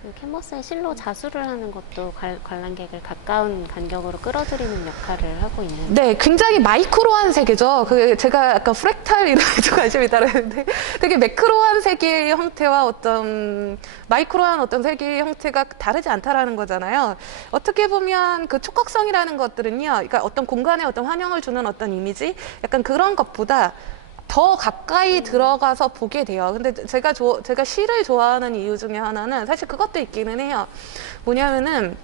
그 캔버스에 실로 자수를 하는 것도 관람객을 가까운 간격으로 끌어들이는 역할을 하고 있는. 네, 굉장히 마이크로한 세계죠. 제가 약간 프랙탈 이런 데 관심이 있다고 했는데 되게 매크로한 세계의 형태와 어떤 마이크로한 어떤 세계의 형태가 다르지 않다라는 거잖아요. 어떻게 보면 그 촉각성이라는 것들은요, 그러니까 어떤 공간에 어떤 환영을 주는 어떤 이미지, 약간 그런 것보다 더 가까이 들어가서 보게 돼요. 근데 제가 시를 좋아하는 이유 중에 하나는 사실 그것도 있기는 해요. 뭐냐면은,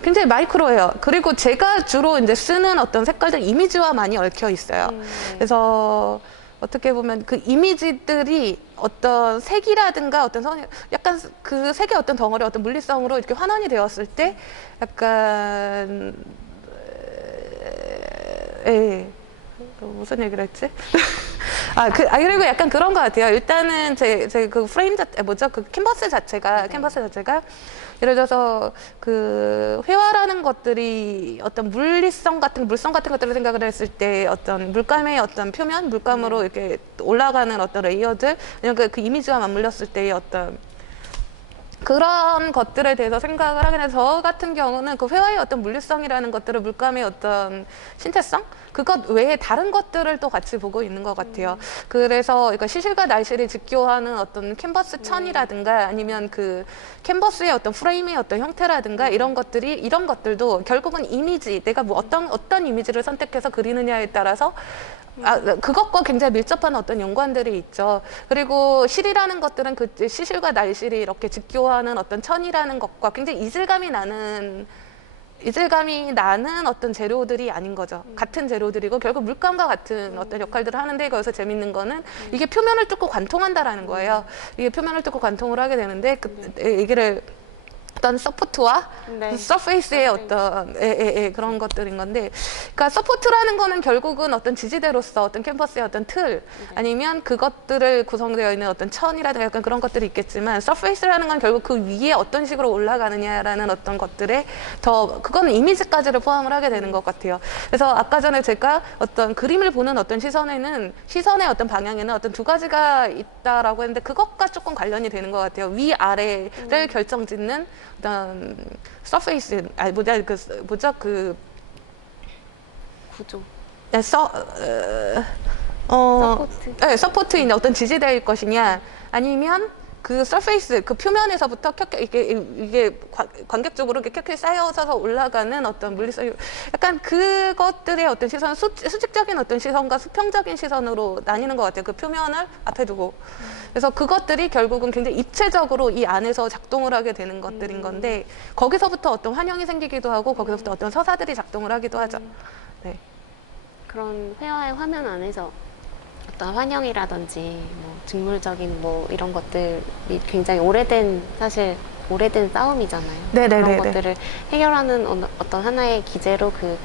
굉장히 마이크로해요. 그리고 제가 주로 이제 쓰는 어떤 색깔들 이미지와 많이 얽혀 있어요. 그래서 어떻게 보면 그 이미지들이 어떤 색이라든가 어떤 약간 그 색의 어떤 덩어리, 어떤 물리성으로 이렇게 환원이 되었을 때 약간 예. 무슨 얘기를 했지? 그리고 약간 그런 것 같아요. 일단은 그 프레임 그 캔버스 자체가 예를 들어서 그 회화라는 것들이 어떤 물성 같은 것들을 생각을 했을 때 어떤 물감의 어떤 표면, 물감으로 이렇게 올라가는 어떤 레이어들, 아니면 그 이미지와 맞물렸을 때의 어떤 그런 것들에 대해서 생각을 하긴 해서 저 같은 경우는 그 회화의 어떤 물리성이라는 것들을 물감의 어떤 신체성? 그것 외에 다른 것들을 또 같이 보고 있는 것 같아요. 그래서 그러니까 시실과 날실이 직교하는 어떤 캔버스 천이라든가 아니면 그 캔버스의 어떤 프레임의 어떤 형태라든가 이런 것들도 결국은 이미지, 내가 뭐 어떤 이미지를 선택해서 그리느냐에 따라서 그것과 굉장히 밀접한 어떤 연관들이 있죠. 그리고 실이라는 것들은 그 시실과 날실이 이렇게 직교하는 어떤 천이라는 것과 굉장히 이질감이 나는 어떤 재료들이 아닌 거죠. 같은 재료들이고 결국 물감과 같은 어떤 역할들을 하는데 거기서 재밌는 거는 이게 표면을 뚫고 관통한다라는 거예요. 이게 표면을 뚫고 관통을 하게 되는데 얘기를 어떤 서포트와 서페이스의 어떤 그런 것들인 건데, 그러니까 서포트라는 거는 결국은 어떤 지지대로서 어떤 캠퍼스의 어떤 틀 아니면 그것들을 구성되어 있는 어떤 천이라든가 약간 그런 것들이 있겠지만, 서페이스라는 건 결국 그 위에 어떤 식으로 올라가느냐라는 어떤 것들에 그거는 이미지까지를 포함을 하게 되는 것 같아요. 그래서 아까 전에 제가 어떤 그림을 보는 어떤 시선의 어떤 방향에는 어떤 두 가지가 있다라고 했는데 그것과 조금 관련이 되는 것 같아요. 위 아래를 결정짓는 어떤 서페이스, 그 구조. 서포트인 어떤 지지대일 것이냐, 아니면 그 서페이스, 그 표면에서부터 이게 관객적으로 이렇게 켜켜이 쌓여서 올라가는 어떤 물리성, 약간 그것들의 어떤 시선, 수직적인 어떤 시선과 수평적인 시선으로 나뉘는 것 같아요. 그 표면을 앞에 두고. 그래서 그것들이 결국은 굉장히 입체적으로 이 안에서 작동을 하게 되는 것들인 건데, 거기서부터 어떤 환영이 생기기도 하고, 거기서부터 어떤 서사들이 작동을 하기도 하죠. 네. 그런 회화의 화면 안에서 어떤 환영이라든지 뭐 직물적인 뭐 이런 것들이 굉장히 사실 오래된 싸움이잖아요. 네네네네. 그런 것들을 해결하는 어떤 하나의 기제로 그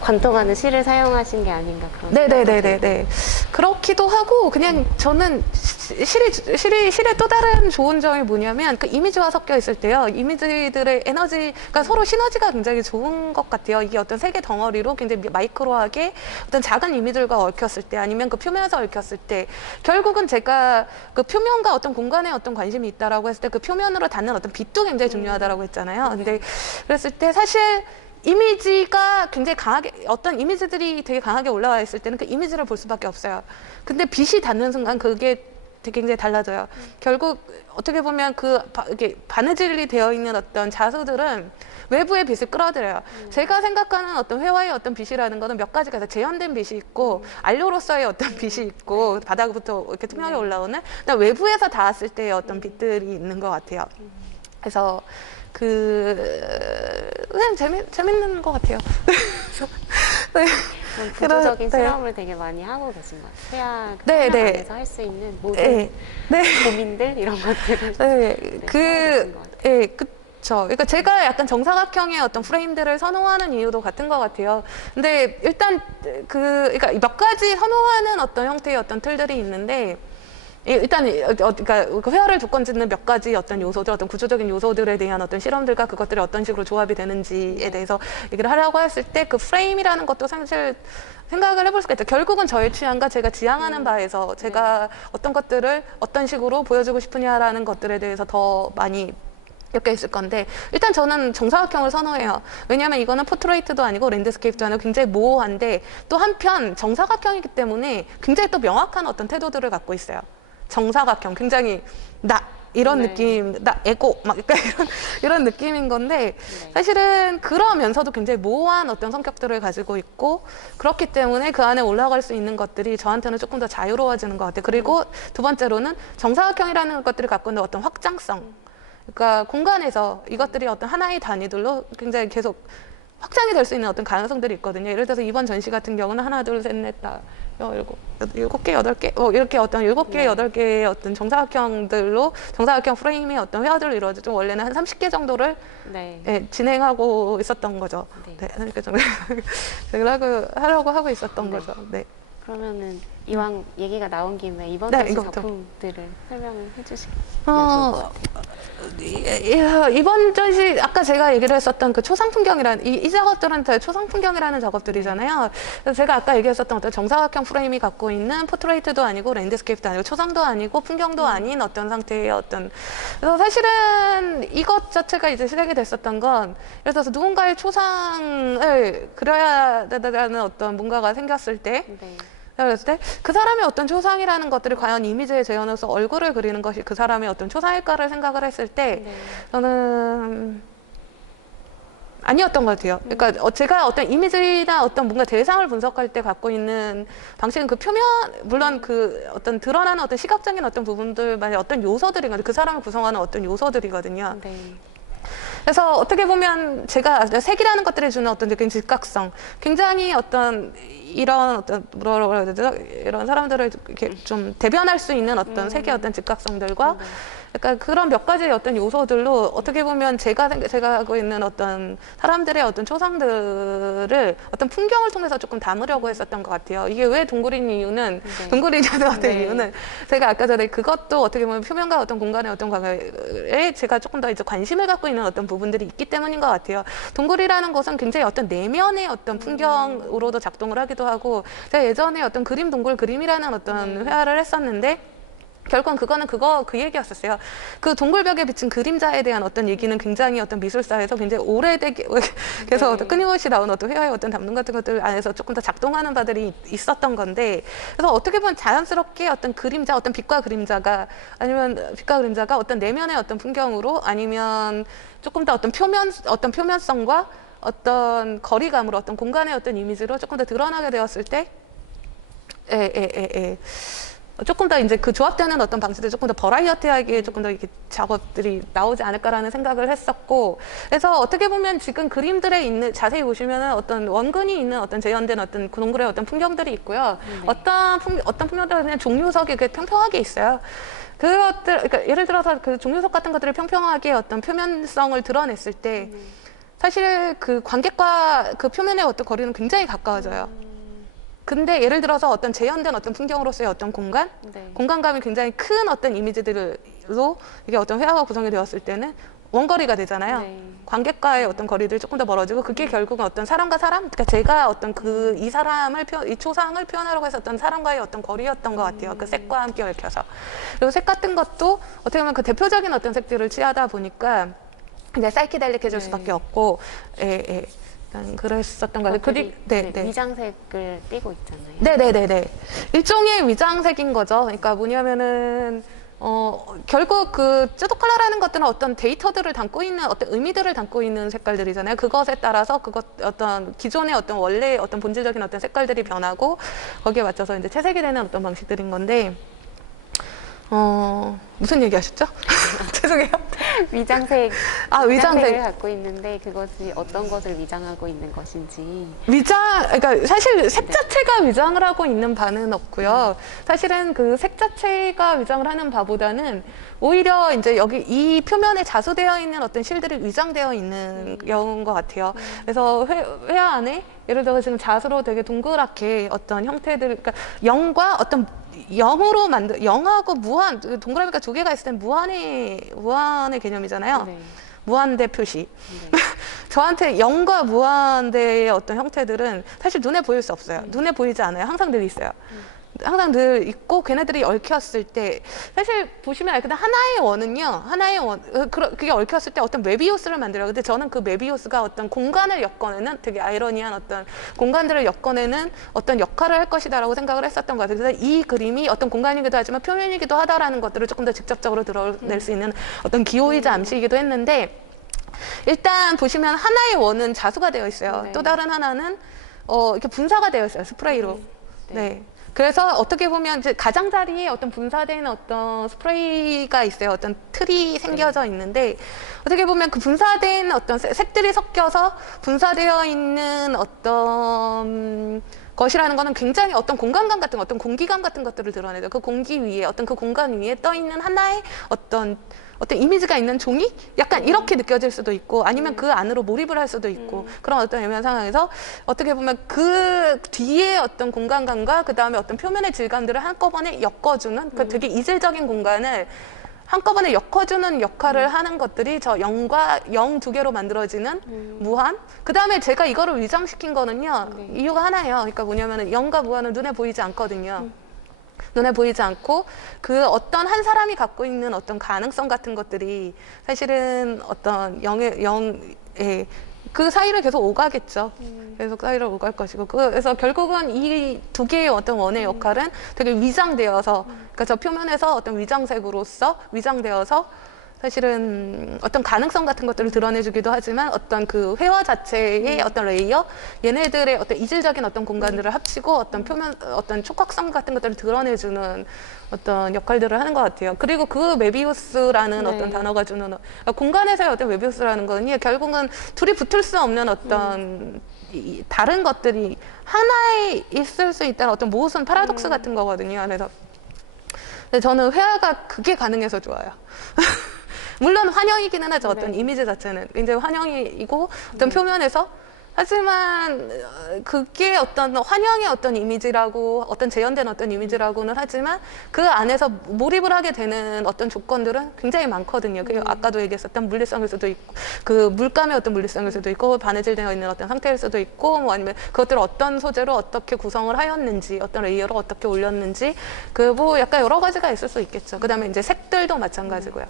관통하는 시를 사용하신 게 아닌가 그런 생각이 네네네네. 들어요. 그렇기도 하고, 그냥 저는 실의 또 다른 좋은 점이 뭐냐면, 그 이미지와 섞여 있을 때요, 이미지들의 에너지가 서로 시너지가 굉장히 좋은 것 같아요. 이게 어떤 세계 덩어리로 굉장히 마이크로하게 어떤 작은 이미지들과 얽혔을 때, 아니면 그 표면에서 얽혔을 때, 결국은 제가 그 표면과 어떤 공간에 어떤 관심이 있다라고 했을 때, 그 표면으로 닿는 어떤 빛도 굉장히 중요하다라고 했잖아요. 근데 그랬을 때 사실 이미지가 굉장히 강하게, 어떤 이미지들이 되게 강하게 올라와 있을 때는 그 이미지를 볼 수밖에 없어요. 근데 빛이 닿는 순간 그게 되게 굉장히 달라져요. 결국 어떻게 보면 이렇게 바느질이 되어 있는 어떤 자수들은 외부의 빛을 끌어들여요. 제가 생각하는 어떤 회화의 어떤 빛이라는 거는 몇 가지가 있어요. 재현된 빛이 있고, 안료로서의 어떤 빛이 있고, 바닥부터 이렇게 투명하게 올라오는, 그다음에 외부에서 닿았을 때의 어떤 빛들이 있는 것 같아요. 그래서 그냥 재밌는 것 같아요. 네. 그런 구조적인 네. 실험을 되게 많이 하고 계신 것 같아요. 회화 네, 화면 네. 안에서 할 수 있는 모든 네. 고민들 이런 것들을 네. 해오신 것 같아요. 예, 그쵸. 그러니까 제가 약간 정사각형의 어떤 프레임들을 선호하는 이유도 같은 것 같아요. 근데 일단 그러니까 몇 가지 선호하는 어떤 형태의 어떤 틀들이 있는데, 일단 그러니까 그 회화를 조건짓는 몇 가지 어떤 요소들, 어떤 구조적인 요소들에 대한 어떤 실험들과 그것들이 어떤 식으로 조합이 되는지에 대해서 얘기를 하려고 했을 때, 그 프레임이라는 것도 사실 생각을 해볼 수가 있죠. 결국은 저의 취향과 제가 지향하는 바에서 제가 어떤 것들을 어떤 식으로 보여주고 싶으냐라는 것들에 대해서 더 많이 엮여 있을 건데, 일단 저는 정사각형을 선호해요. 왜냐하면 이거는 포트레이트도 아니고 랜드스케이프도 아니고 굉장히 모호한데, 또 한편 정사각형이기 때문에 굉장히 또 명확한 어떤 태도들을 갖고 있어요. 정사각형, 굉장히 이런 네. 느낌, 에고 막 이런 느낌인 건데, 사실은 그러면서도 굉장히 모호한 어떤 성격들을 가지고 있고, 그렇기 때문에 그 안에 올라갈 수 있는 것들이 저한테는 조금 더 자유로워지는 것 같아요. 그리고 두 번째로는 정사각형이라는 것들이 갖고 있는 어떤 확장성, 그러니까 공간에서 이것들이 어떤 하나의 단위들로 굉장히 계속 확장이 될 수 있는 어떤 가능성들이 있거든요. 예를 들어서 이번 전시 같은 경우는 하나, 둘, 셋, 넷, 다, 일곱 개, 여덟 개, 이렇게 어떤 7개, 8개의 어떤 정사각형 프레임의 어떤 회화들로 이루어져, 원래는 한 30개 정도를 진행하고 있었던 거죠. 네, 30개 정도 하려고 하고 있었던 거죠. 네. 그러면은 이왕 얘기가 나온 김에 이번 네, 전시 이거부터. 작품들을 설명을 해주시면 좋을 것 같아요. 이번 전시, 아까 제가 얘기를 했었던 그 초상풍경이라는, 이 작업들은 다 초상풍경이라는 작업들이잖아요. 그래서 제가 아까 얘기했었던 어떤 정사각형 프레임이 갖고 있는 포트레이트도 아니고 랜드스케이프도 아니고 초상도 아니고 풍경도 아닌 어떤 상태의 어떤, 그래서 사실은 이것 자체가 이제 시작이 됐었던 건, 예를 들어서 누군가의 초상을 그려야 된다는 어떤 뭔가가 생겼을 때, 네. 그랬을 때 그 사람의 어떤 초상이라는 것들이 과연 이미지의 재현으로서 얼굴을 그리는 것이 그 사람의 어떤 초상일까를 생각을 했을 때, 저는 아니었던 것 같아요. 그러니까 제가 어떤 이미지나 어떤 뭔가 대상을 분석할 때 갖고 있는 방식은 그 표면, 물론 그 어떤 드러나는 어떤 시각적인 어떤 부분들만의 어떤 요소들이거든요. 그 사람을 구성하는 어떤 요소들이거든요. 네. 그래서 어떻게 보면 제가 색이라는 것들이 주는 어떤 느낌, 즉각성, 굉장히 어떤 이런 어떤 뭐라고 해야 되죠? 이런 사람들을 이렇게 좀 대변할 수 있는 어떤 색의 어떤 즉각성들과 약간 그런 몇 가지의 어떤 요소들로 어떻게 보면 제가 하고 있는 어떤 사람들의 어떤 초상들을 어떤 풍경을 통해서 조금 담으려고 했었던 것 같아요. 이게 왜 동굴인 이유는, 동굴이냐는 어떤 이유는 제가 아까 전에 그것도 어떻게 보면 표면과 어떤 공간의 어떤 관계에 제가 조금 더 이제 관심을 갖고 있는 어떤 부분들이 있기 때문인 것 같아요. 동굴이라는 것은 굉장히 어떤 내면의 어떤 풍경으로도 작동을 하기도 하고, 제가 예전에 어떤 그림 동굴 그림이라는 어떤 회화를 했었는데, 결국은 그거는 그 얘기였었어요. 그 동굴벽에 비친 그림자에 대한 어떤 얘기는 굉장히 어떤 미술사에서 굉장히 오래되게 계속 어떤 끊임없이 나온 어떤 회화의 어떤 담론 같은 것들 안에서 조금 더 작동하는 바들이 있었던 건데, 그래서 어떻게 보면 자연스럽게 어떤 그림자, 어떤 빛과 그림자가 어떤 내면의 어떤 풍경으로, 아니면 조금 더 어떤 표면성과 어떤 거리감으로, 어떤 공간의 어떤 이미지로 조금 더 드러나게 되었을 때, 조금 더 이제 그 조합되는 어떤 방식들, 조금 더 버라이어티하게 조금 더 이렇게 작업들이 나오지 않을까라는 생각을 했었고, 그래서 어떻게 보면 지금 그림들에 있는, 자세히 보시면은 어떤 원근이 있는 어떤 재현된 어떤 동굴의 어떤 풍경들이 있고요. 어떤 풍경들은 그냥 종류석이 그 평평하게 있어요. 그것들, 그러니까 예를 들어서 그 종류석 같은 것들을 평평하게 어떤 표면성을 드러냈을 때, 사실 그 관객과 그 표면의 어떤 거리는 굉장히 가까워져요. 근데 예를 들어서 어떤 재현된 어떤 풍경으로서의 어떤 공간감이 굉장히 큰 어떤 이미지들로 이게 어떤 회화가 구성이 되었을 때는 원거리가 되잖아요. 관객과의 어떤 거리들이 조금 더 멀어지고, 그게 결국은 어떤 사람과 사람, 그러니까 제가 어떤 이 초상을 표현하려고 해서 어떤 사람과의 어떤 거리였던 것 같아요. 그 색과 함께 얽혀서. 그리고 색 같은 것도 어떻게 보면 그 대표적인 어떤 색들을 취하다 보니까 이제 사이키델릭해질 수밖에 없고, 그랬었던 것 같아요. 위장색을 띠고 있잖아요. 네네네네. 일종의 위장색인 거죠. 그러니까 뭐냐면은, 결국 그 쯔도칼라라는 것들은 어떤 데이터들을 담고 있는, 어떤 의미들을 담고 있는 색깔들이잖아요. 그것에 따라서 어떤 기존의 어떤 원래 어떤 본질적인 어떤 색깔들이 변하고, 거기에 맞춰서 이제 채색이 되는 어떤 방식들인 건데, 무슨 얘기 하셨죠? 죄송해요. 위장색을 갖고 있는데, 그것이 어떤 것을 위장하고 있는 것인지. 그러니까 사실 색 자체가 위장을 하고 있는 바는 없고요. 사실은 그 색 자체가 위장을 하는 바보다는 오히려 이제 여기 이 표면에 자수되어 있는 어떤 실들이 위장되어 있는 경우인 것 같아요. 그래서 회화 안에 예를 들어서 지금 자수로 되게 동그랗게 어떤 형태들, 그러니까 영하고 무한, 동그라미가 두 개가 있을 땐 무한의 개념이잖아요. 무한대 표시. 저한테 영과 무한대의 어떤 형태들은 사실 눈에 보일 수 없어요. 눈에 보이지 않아요. 항상 늘 있어요. 항상 늘 있고, 걔네들이 얽혔을 때, 사실 보시면 근데 그게 얽혔을 때 어떤 메비우스를 만들어요. 근데 저는 그 메비우스가 어떤 공간을 엮어내는, 되게 아이러니한 어떤 공간들을 엮어내는 어떤 역할을 할 것이다라고 생각을 했었던 것 같아요. 그래서 이 그림이 어떤 공간이기도 하지만 표면이기도 하다라는 것들을 조금 더 직접적으로 드러낼 수 있는 어떤 기호이자 암시이기도 했는데, 일단 보시면 하나의 원은 자수가 되어 있어요. 또 다른 하나는 이렇게 분사가 되어 있어요. 스프레이로. 그래서 어떻게 보면 이제 가장자리에 어떤 분사된 어떤 스프레이가 있어요. 어떤 틀이 생겨져 있는데, 어떻게 보면 그 분사된 어떤 색들이 섞여서 분사되어 있는 어떤 것이라는 거는 굉장히 어떤 공간감 같은 어떤 공기감 같은 것들을 드러내죠. 그 공기 위에, 어떤 그 공간 위에 떠 있는 하나의 어떤 이미지가 있는 종이? 약간 이렇게 느껴질 수도 있고, 아니면 그 안으로 몰입을 할 수도 있고, 그런 어떤 애매한 상황에서 어떻게 보면 그 뒤에 어떤 공간감과 그 다음에 어떤 표면의 질감들을 한꺼번에 엮어주는, 그 되게 이질적인 공간을 한꺼번에 엮어주는 역할을 하는 것들이 저 영과 영 두 개로 만들어지는 무한. 그 다음에 제가 이거를 위장시킨 거는요, 이유가 하나예요. 그러니까 뭐냐면은 영과 무한은 눈에 보이지 않거든요. 눈에 보이지 않고, 그 어떤 한 사람이 갖고 있는 어떤 가능성 같은 것들이 사실은 어떤 영의 그 사이를 계속 오가겠죠. 계속 사이를 오갈 것이고, 그래서 결국은 이 두 개의 어떤 원의 역할은 되게 위장되어서, 그러니까 저 표면에서 어떤 위장색으로서 위장되어서 사실은 어떤 가능성 같은 것들을 드러내주기도 하지만, 어떤 그 회화 자체의 어떤 레이어, 얘네들의 어떤 이질적인 어떤 공간들을 합치고 어떤 표면, 어떤 촉각성 같은 것들을 드러내주는 어떤 역할들을 하는 것 같아요. 그리고 그 메비우스라는 어떤 단어가 주는, 그러니까 공간에서의 어떤 메비우스라는 거는 결국은 둘이 붙을 수 없는 어떤 다른 것들이 하나에 있을 수 있다는 어떤 모순, 파라독스 같은 거거든요. 그래서 근데 저는 회화가 그게 가능해서 좋아요. 물론 환영이기는 하죠. 어떤 이미지 자체는 굉장히 환영이고, 어떤 표면에서 하지만 그게 어떤 환영의 어떤 이미지라고 어떤 재현된 어떤 이미지라고는 하지만 그 안에서 몰입을 하게 되는 어떤 조건들은 굉장히 많거든요. 그 아까도 얘기했었던 물리성일 수도 있고 그 물감의 어떤 물리성일 수도 있고 바느질되어 있는 어떤 상태일 수도 있고 뭐 아니면 그것들을 어떤 소재로 어떻게 구성을 하였는지 어떤 레이어로 어떻게 올렸는지 그 뭐 약간 여러 가지가 있을 수 있겠죠. 그다음에 이제 색들도 마찬가지고요.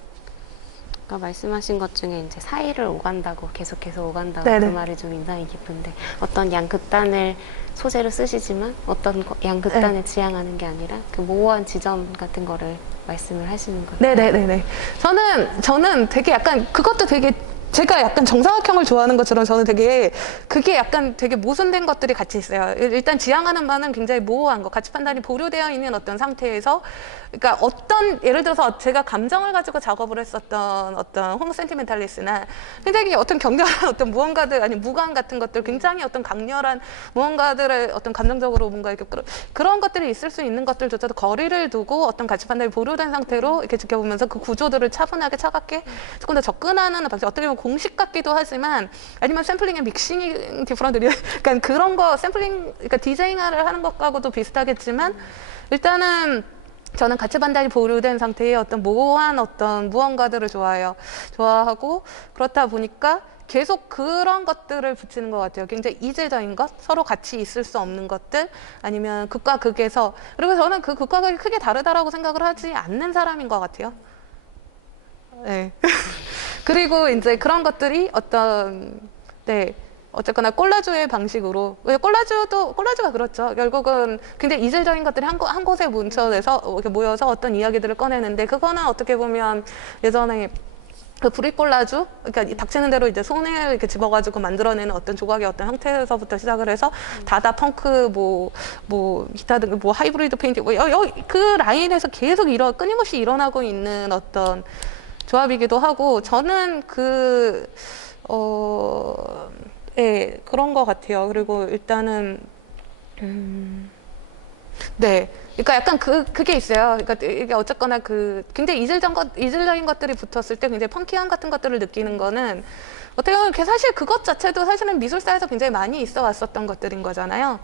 아까 말씀하신 것 중에 이제 사이를 오간다고 계속해서 오간다고 네네. 그 말이 좀 인상이 깊은데 어떤 양극단을 소재로 쓰시지만 어떤 양극단을 지향하는 게 아니라 그 모호한 지점 같은 거를 말씀을 하시는 거예요. 네네네네. 저는 되게 약간 그것도 되게 제가 약간 정사각형을 좋아하는 것처럼 저는 되게 그게 약간 되게 모순된 것들이 같이 있어요. 일단 지향하는 바는 굉장히 모호한 거, 가치 판단이 보류되어 있는 어떤 상태에서 그러니까 어떤 예를 들어서 제가 감정을 가지고 작업을 했었던 어떤 호모 센티멘탈리스나 굉장히 어떤 격렬한 어떤 무언가들 아니 무감 같은 것들 굉장히 어떤 강렬한 무언가들을 어떤 감정적으로 뭔가 이렇게 그런 것들이 있을 수 있는 것들조차도 거리를 두고 어떤 가치 판단이 보류된 상태로 이렇게 지켜보면서 그 구조들을 차분하게 차갑게 조금 더 접근하는 방식 어떻게 보면 공식 같기도 하지만 아니면 샘플링 앤 믹싱 디퍼런트 그러니까 그런 거 샘플링 그러니까 디제잉을 하는 것하고도 비슷하겠지만 일단은 저는 가치 판단이 보류된 상태의 어떤 모호한 어떤 무언가들을 좋아하고 그렇다 보니까 계속 그런 것들을 붙이는 것 같아요. 굉장히 이질적인 것, 서로 같이 있을 수 없는 것들, 아니면 극과 극에서 그리고 저는 그 극과 극이 크게 다르다라고 생각을 하지 않는 사람인 것 같아요. 네. 그리고 이제 그런 것들이 네. 어쨌거나 콜라주의 방식으로 콜라주가 그렇죠. 결국은 굉장히 이질적인 것들이 한 곳에 뭉쳐내서 이렇게 모여서 어떤 이야기들을 꺼내는데 그거는 어떻게 보면 예전에 그 브릭콜라주, 그러니까 닥치는 대로 이제 손을 이렇게 집어가지고 만들어내는 어떤 조각의 어떤 형태에서부터 시작을 해서 다다 펑크, 기타 등, 하이브리드 페인팅, 그 라인에서 계속 끊임없이 일어나고 있는 어떤 조합이기도 하고, 저는 네, 그런 것 같아요. 그리고 일단은, 네. 그러니까 약간 그게 있어요. 그러니까 이게 어쨌거나 굉장히 이질적인 것들이 붙었을 때 굉장히 펑키함 같은 것들을 느끼는 거는 어떻게 보면 사실 그것 자체도 사실은 미술사에서 굉장히 많이 있어 왔었던 것들인 거잖아요.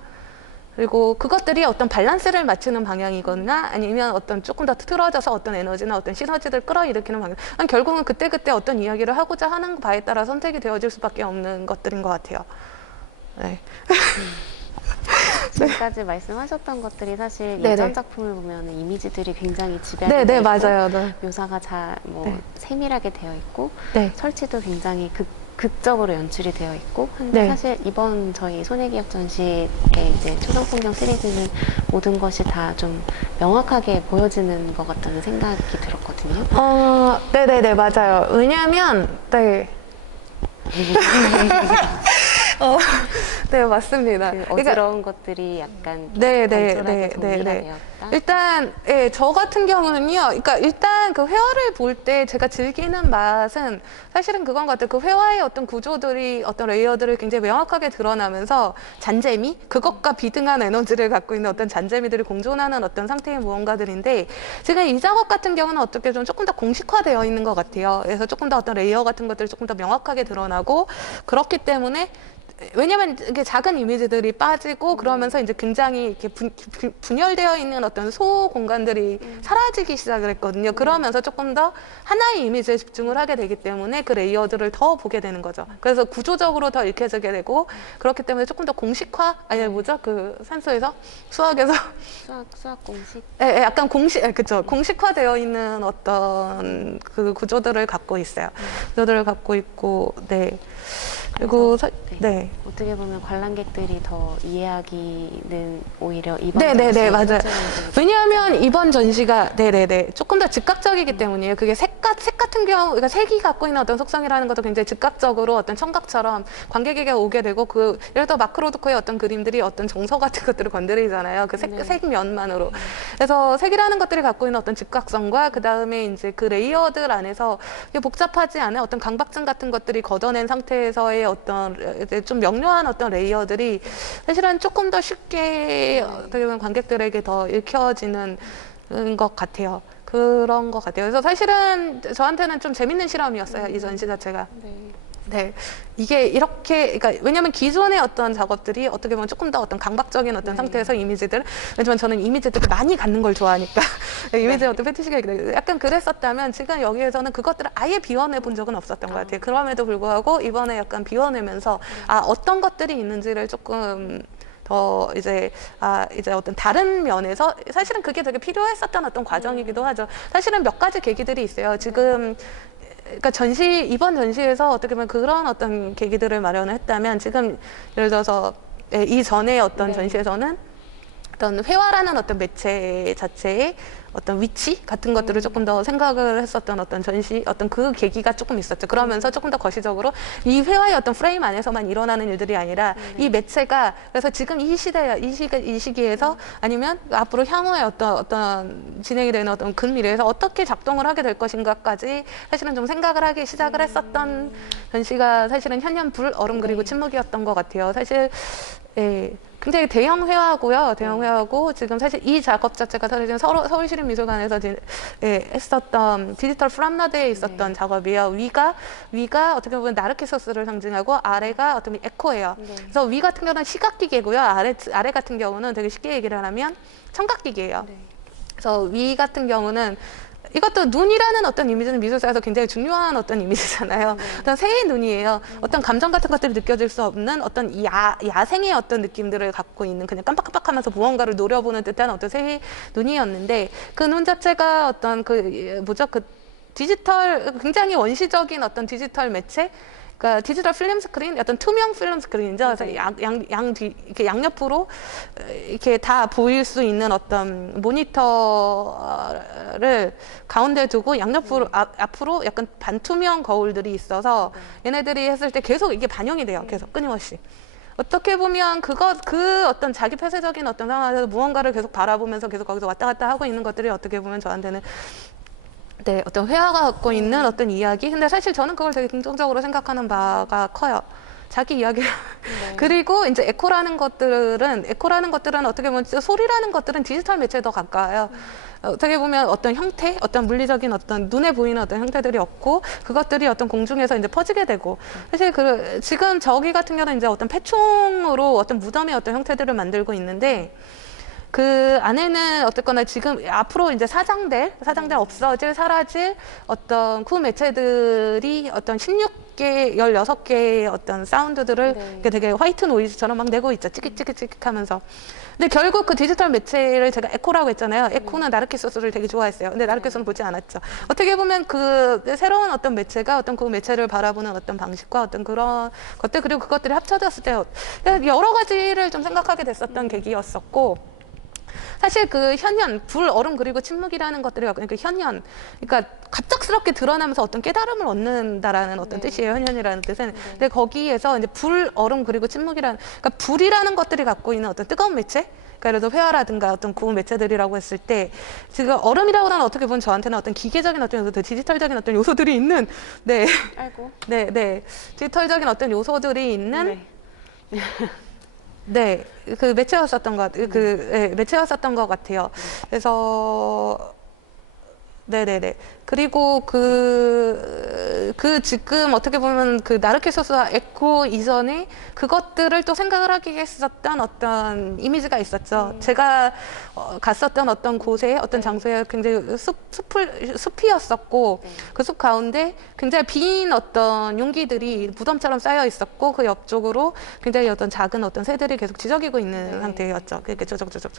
그리고 그것들이 어떤 밸런스를 맞추는 방향이거나 아니면 어떤 조금 더 틀어져서 어떤 에너지나 어떤 시너지를 끌어일으키는 방향. 결국은 그때그때 어떤 이야기를 하고자 하는 바에 따라 선택이 되어질 수밖에 없는 것들인 것 같아요. 네. 지금까지 말씀하셨던 것들이 사실 네네. 예전 작품을 보면 이미지들이 굉장히 집약이 되어 네, 있고 맞아요. 네. 묘사가 네. 세밀하게 되어 있고 네. 설치도 굉장히 극적으로 연출이 되어 있고 근데 네. 사실 이번 저희 손해기업 전시의 이제 초상풍경 시리즈는 모든 것이 다 좀 명확하게 보여지는 것 같다는 생각이 들었거든요. 네네네, 맞아요. 왜냐하면, 네. 네, 맞습니다. 그 어지러운 것들이 약간 네네네. 정리가 되었다. 일단, 예, 저 같은 경우는요, 그러니까 일단 그 회화를 볼 때 제가 즐기는 맛은 사실은 그건 것 같아요. 그 회화의 어떤 구조들이 어떤 레이어들을 굉장히 명확하게 드러나면서 잔재미? 그것과 비등한 에너지를 갖고 있는 어떤 잔재미들이 공존하는 어떤 상태의 무언가들인데 지금 이 작업 같은 경우는 어떻게 좀 조금 더 공식화되어 있는 것 같아요. 그래서 조금 더 어떤 레이어 같은 것들이 조금 더 명확하게 드러나고 그렇기 때문에 왜냐면 이게 작은 이미지들이 빠지고 그러면서 이제 굉장히 이렇게 분열되어 있는 어떤 소 공간들이 사라지기 시작을 했거든요. 그러면서 조금 더 하나의 이미지에 집중을 하게 되기 때문에 그 레이어들을 더 보게 되는 거죠. 그래서 구조적으로 더 읽혀지게 되고 그렇기 때문에 조금 더 공식화 아니 뭐죠? 그 산수에서 수학에서 수학 공식. 예, 약간 그쵸. 공식화되어 있는 어떤 그 구조들을 갖고 있어요. 구조들을 갖고 있고, 네. 그리고, 네. 어떻게 보면 관람객들이 더 이해하기는 오히려 이번 네네네, 전시에 맞아요. 소재로 왜냐하면 이번 전시가, 네네네. 조금 더 즉각적이기 때문이에요. 그게 색 같은 경우, 그러니까 색이 갖고 있는 어떤 속성이라는 것도 굉장히 즉각적으로 어떤 청각처럼 관객에게 오게 되고 예를 들어 마크 로드코의 어떤 그림들이 어떤 정서 같은 것들을 건드리잖아요. 그 색면만으로. 그래서 색이라는 것들이 갖고 있는 어떤 즉각성과 그 다음에 이제 그 레이어들 안에서 복잡하지 않은 어떤 강박증 같은 것들이 걷어낸 상태에서의 어떤 좀 명료한 어떤 레이어들이 사실은 조금 더 쉽게 어떻게 보면 관객들에게 더 읽혀지는 것 같아요. 그런 것 같아요. 그래서 사실은 저한테는 좀 재밌는 실험이었어요. 이 전시 자체가. 네. 네. 이게 이렇게, 그러니까, 왜냐면 기존의 어떤 작업들이 어떻게 보면 조금 더 어떤 강박적인 어떤 상태에서 이미지들, 왜냐면 저는 이미지들을 많이 갖는 걸 좋아하니까, 이미지의 어떤 패티시가 약간 그랬었다면 지금 여기에서는 그것들을 아예 비워내 본 적은 없었던 것 같아요. 그럼에도 불구하고 이번에 약간 비워내면서, 어떤 것들이 있는지를 조금 더 이제 어떤 다른 면에서 사실은 그게 되게 필요했었던 어떤 과정이기도 하죠. 사실은 몇 가지 계기들이 있어요. 지금 그러니까 이번 전시에서 어떻게 보면 그런 어떤 계기들을 마련을 했다면 지금 예를 들어서 이전에 어떤 전시에서는 어떤 회화라는 어떤 매체 자체의 어떤 위치 같은 것들을 조금 더 생각을 했었던 어떤 어떤 그 계기가 조금 있었죠. 그러면서 조금 더 거시적으로 이 회화의 어떤 프레임 안에서만 일어나는 일들이 아니라 이 매체가 그래서 지금 이 시기에서 아니면 앞으로 향후에 어떤 진행이 되는 어떤 근미래에서 어떻게 작동을 하게 될 것인가까지 사실은 좀 생각을 하기 시작을 했었던 전시가 사실은 현현 불, 얼음 그리고 침묵이었던 것 같아요. 사실 굉장히 대형 회화고요. 대형 회화고 지금 사실 이 작업 자체가 사실 서울시립미술관에서 했었던 디지털 프람나드에 있었던 작업이에요. 위가 어떻게 보면 나르키소스를 상징하고 아래가 어떻게 보면 에코예요. 그래서 위 같은 경우는 시각기계고요. 아래 같은 경우는 되게 쉽게 얘기를 하면 청각기계예요. 그래서 위 같은 경우는 이것도 눈이라는 어떤 이미지는 미술사에서 굉장히 중요한 어떤 이미지잖아요. 어떤 새의 눈이에요. 어떤 감정 같은 것들이 느껴질 수 없는 어떤 야생의 어떤 느낌들을 갖고 있는 그냥 깜빡깜빡하면서 무언가를 노려보는 듯한 어떤 새의 눈이었는데 그 눈 자체가 어떤 그 디지털 굉장히 원시적인 어떤 디지털 매체 그러니까 디지털 필름 스크린, 어떤 투명 필름 스크린이죠. 그래서 이렇게 양옆으로 이렇게 다 보일 수 있는 어떤 모니터를 가운데 두고 양옆으로 앞으로 약간 반투명 거울들이 있어서 얘네들이 했을 때 계속 이게 반영이 돼요. 계속 끊임없이. 어떻게 보면 그 어떤 자기 폐쇄적인 어떤 상황에서 무언가를 계속 바라보면서 계속 거기서 왔다 갔다 하고 있는 것들이 어떻게 보면 저한테는 어떤 회화가 갖고 있는 어떤 이야기. 근데 사실 저는 그걸 되게 긍정적으로 생각하는 바가 커요. 자기 이야기. 그리고 이제 에코라는 것들은 어떻게 보면 소리라는 것들은 디지털 매체에 더 가까워요. 어떻게 보면 어떤 형태, 어떤 물리적인 어떤 눈에 보이는 어떤 형태들이 없고 그것들이 어떤 공중에서 이제 퍼지게 되고 사실 지금 저기 같은 경우는 이제 어떤 패총으로 어떤 무덤의 어떤 형태들을 만들고 있는데 그 안에는 어쨌거나 지금 앞으로 이제 사장될 없어질 사라질 어떤 그 매체들이 어떤 16개, 16개의 어떤 사운드들을 되게 화이트 노이즈처럼 막 내고 있죠. 찌깃찌깃찌깃 하면서. 근데 결국 그 디지털 매체를 제가 에코라고 했잖아요. 에코는 나르키소스를 되게 좋아했어요. 근데 나르키소스는 보지 않았죠. 어떻게 보면 그 새로운 어떤 매체가 어떤 그 매체를 바라보는 어떤 방식과 어떤 그런 것들 그리고 그것들이 합쳐졌을 때 여러 가지를 좀 생각하게 됐었던 계기였었고 사실 그 현현, 불, 얼음 그리고 침묵이라는 것들이 그러니까 현현, 그러니까 갑작스럽게 드러나면서 어떤 깨달음을 얻는다라는 어떤 뜻이에요. 현현이라는 뜻은. 근데 거기에서 이제 불, 얼음 그리고 침묵이라는, 그러니까 불이라는 것들이 갖고 있는 어떤 뜨거운 매체. 그러니까 예를 들어 회화라든가 어떤 구운 매체들이라고 했을 때 지금 얼음이라고 하는 어떻게 보면 저한테는 어떤 기계적인 어떤 요소들, 디지털적인 어떤 요소들이 있는 디지털적인 어떤 요소들이 있는 그 매체였었던 매체였었던 것 같아요. 그래서 그리고 지금 어떻게 보면 그 나르키소스와 에코 이전에 그것들을 또 생각을 하게 했었던 어떤 이미지가 있었죠. 제가 갔었던 어떤 곳에 어떤 장소에 굉장히 숲이었었고 그 숲 가운데 굉장히 빈 어떤 용기들이 무덤처럼 쌓여 있었고 그 옆쪽으로 굉장히 어떤 작은 어떤 새들이 계속 지저귀고 있는 상태였죠. 그렇게 쪼적쪼적.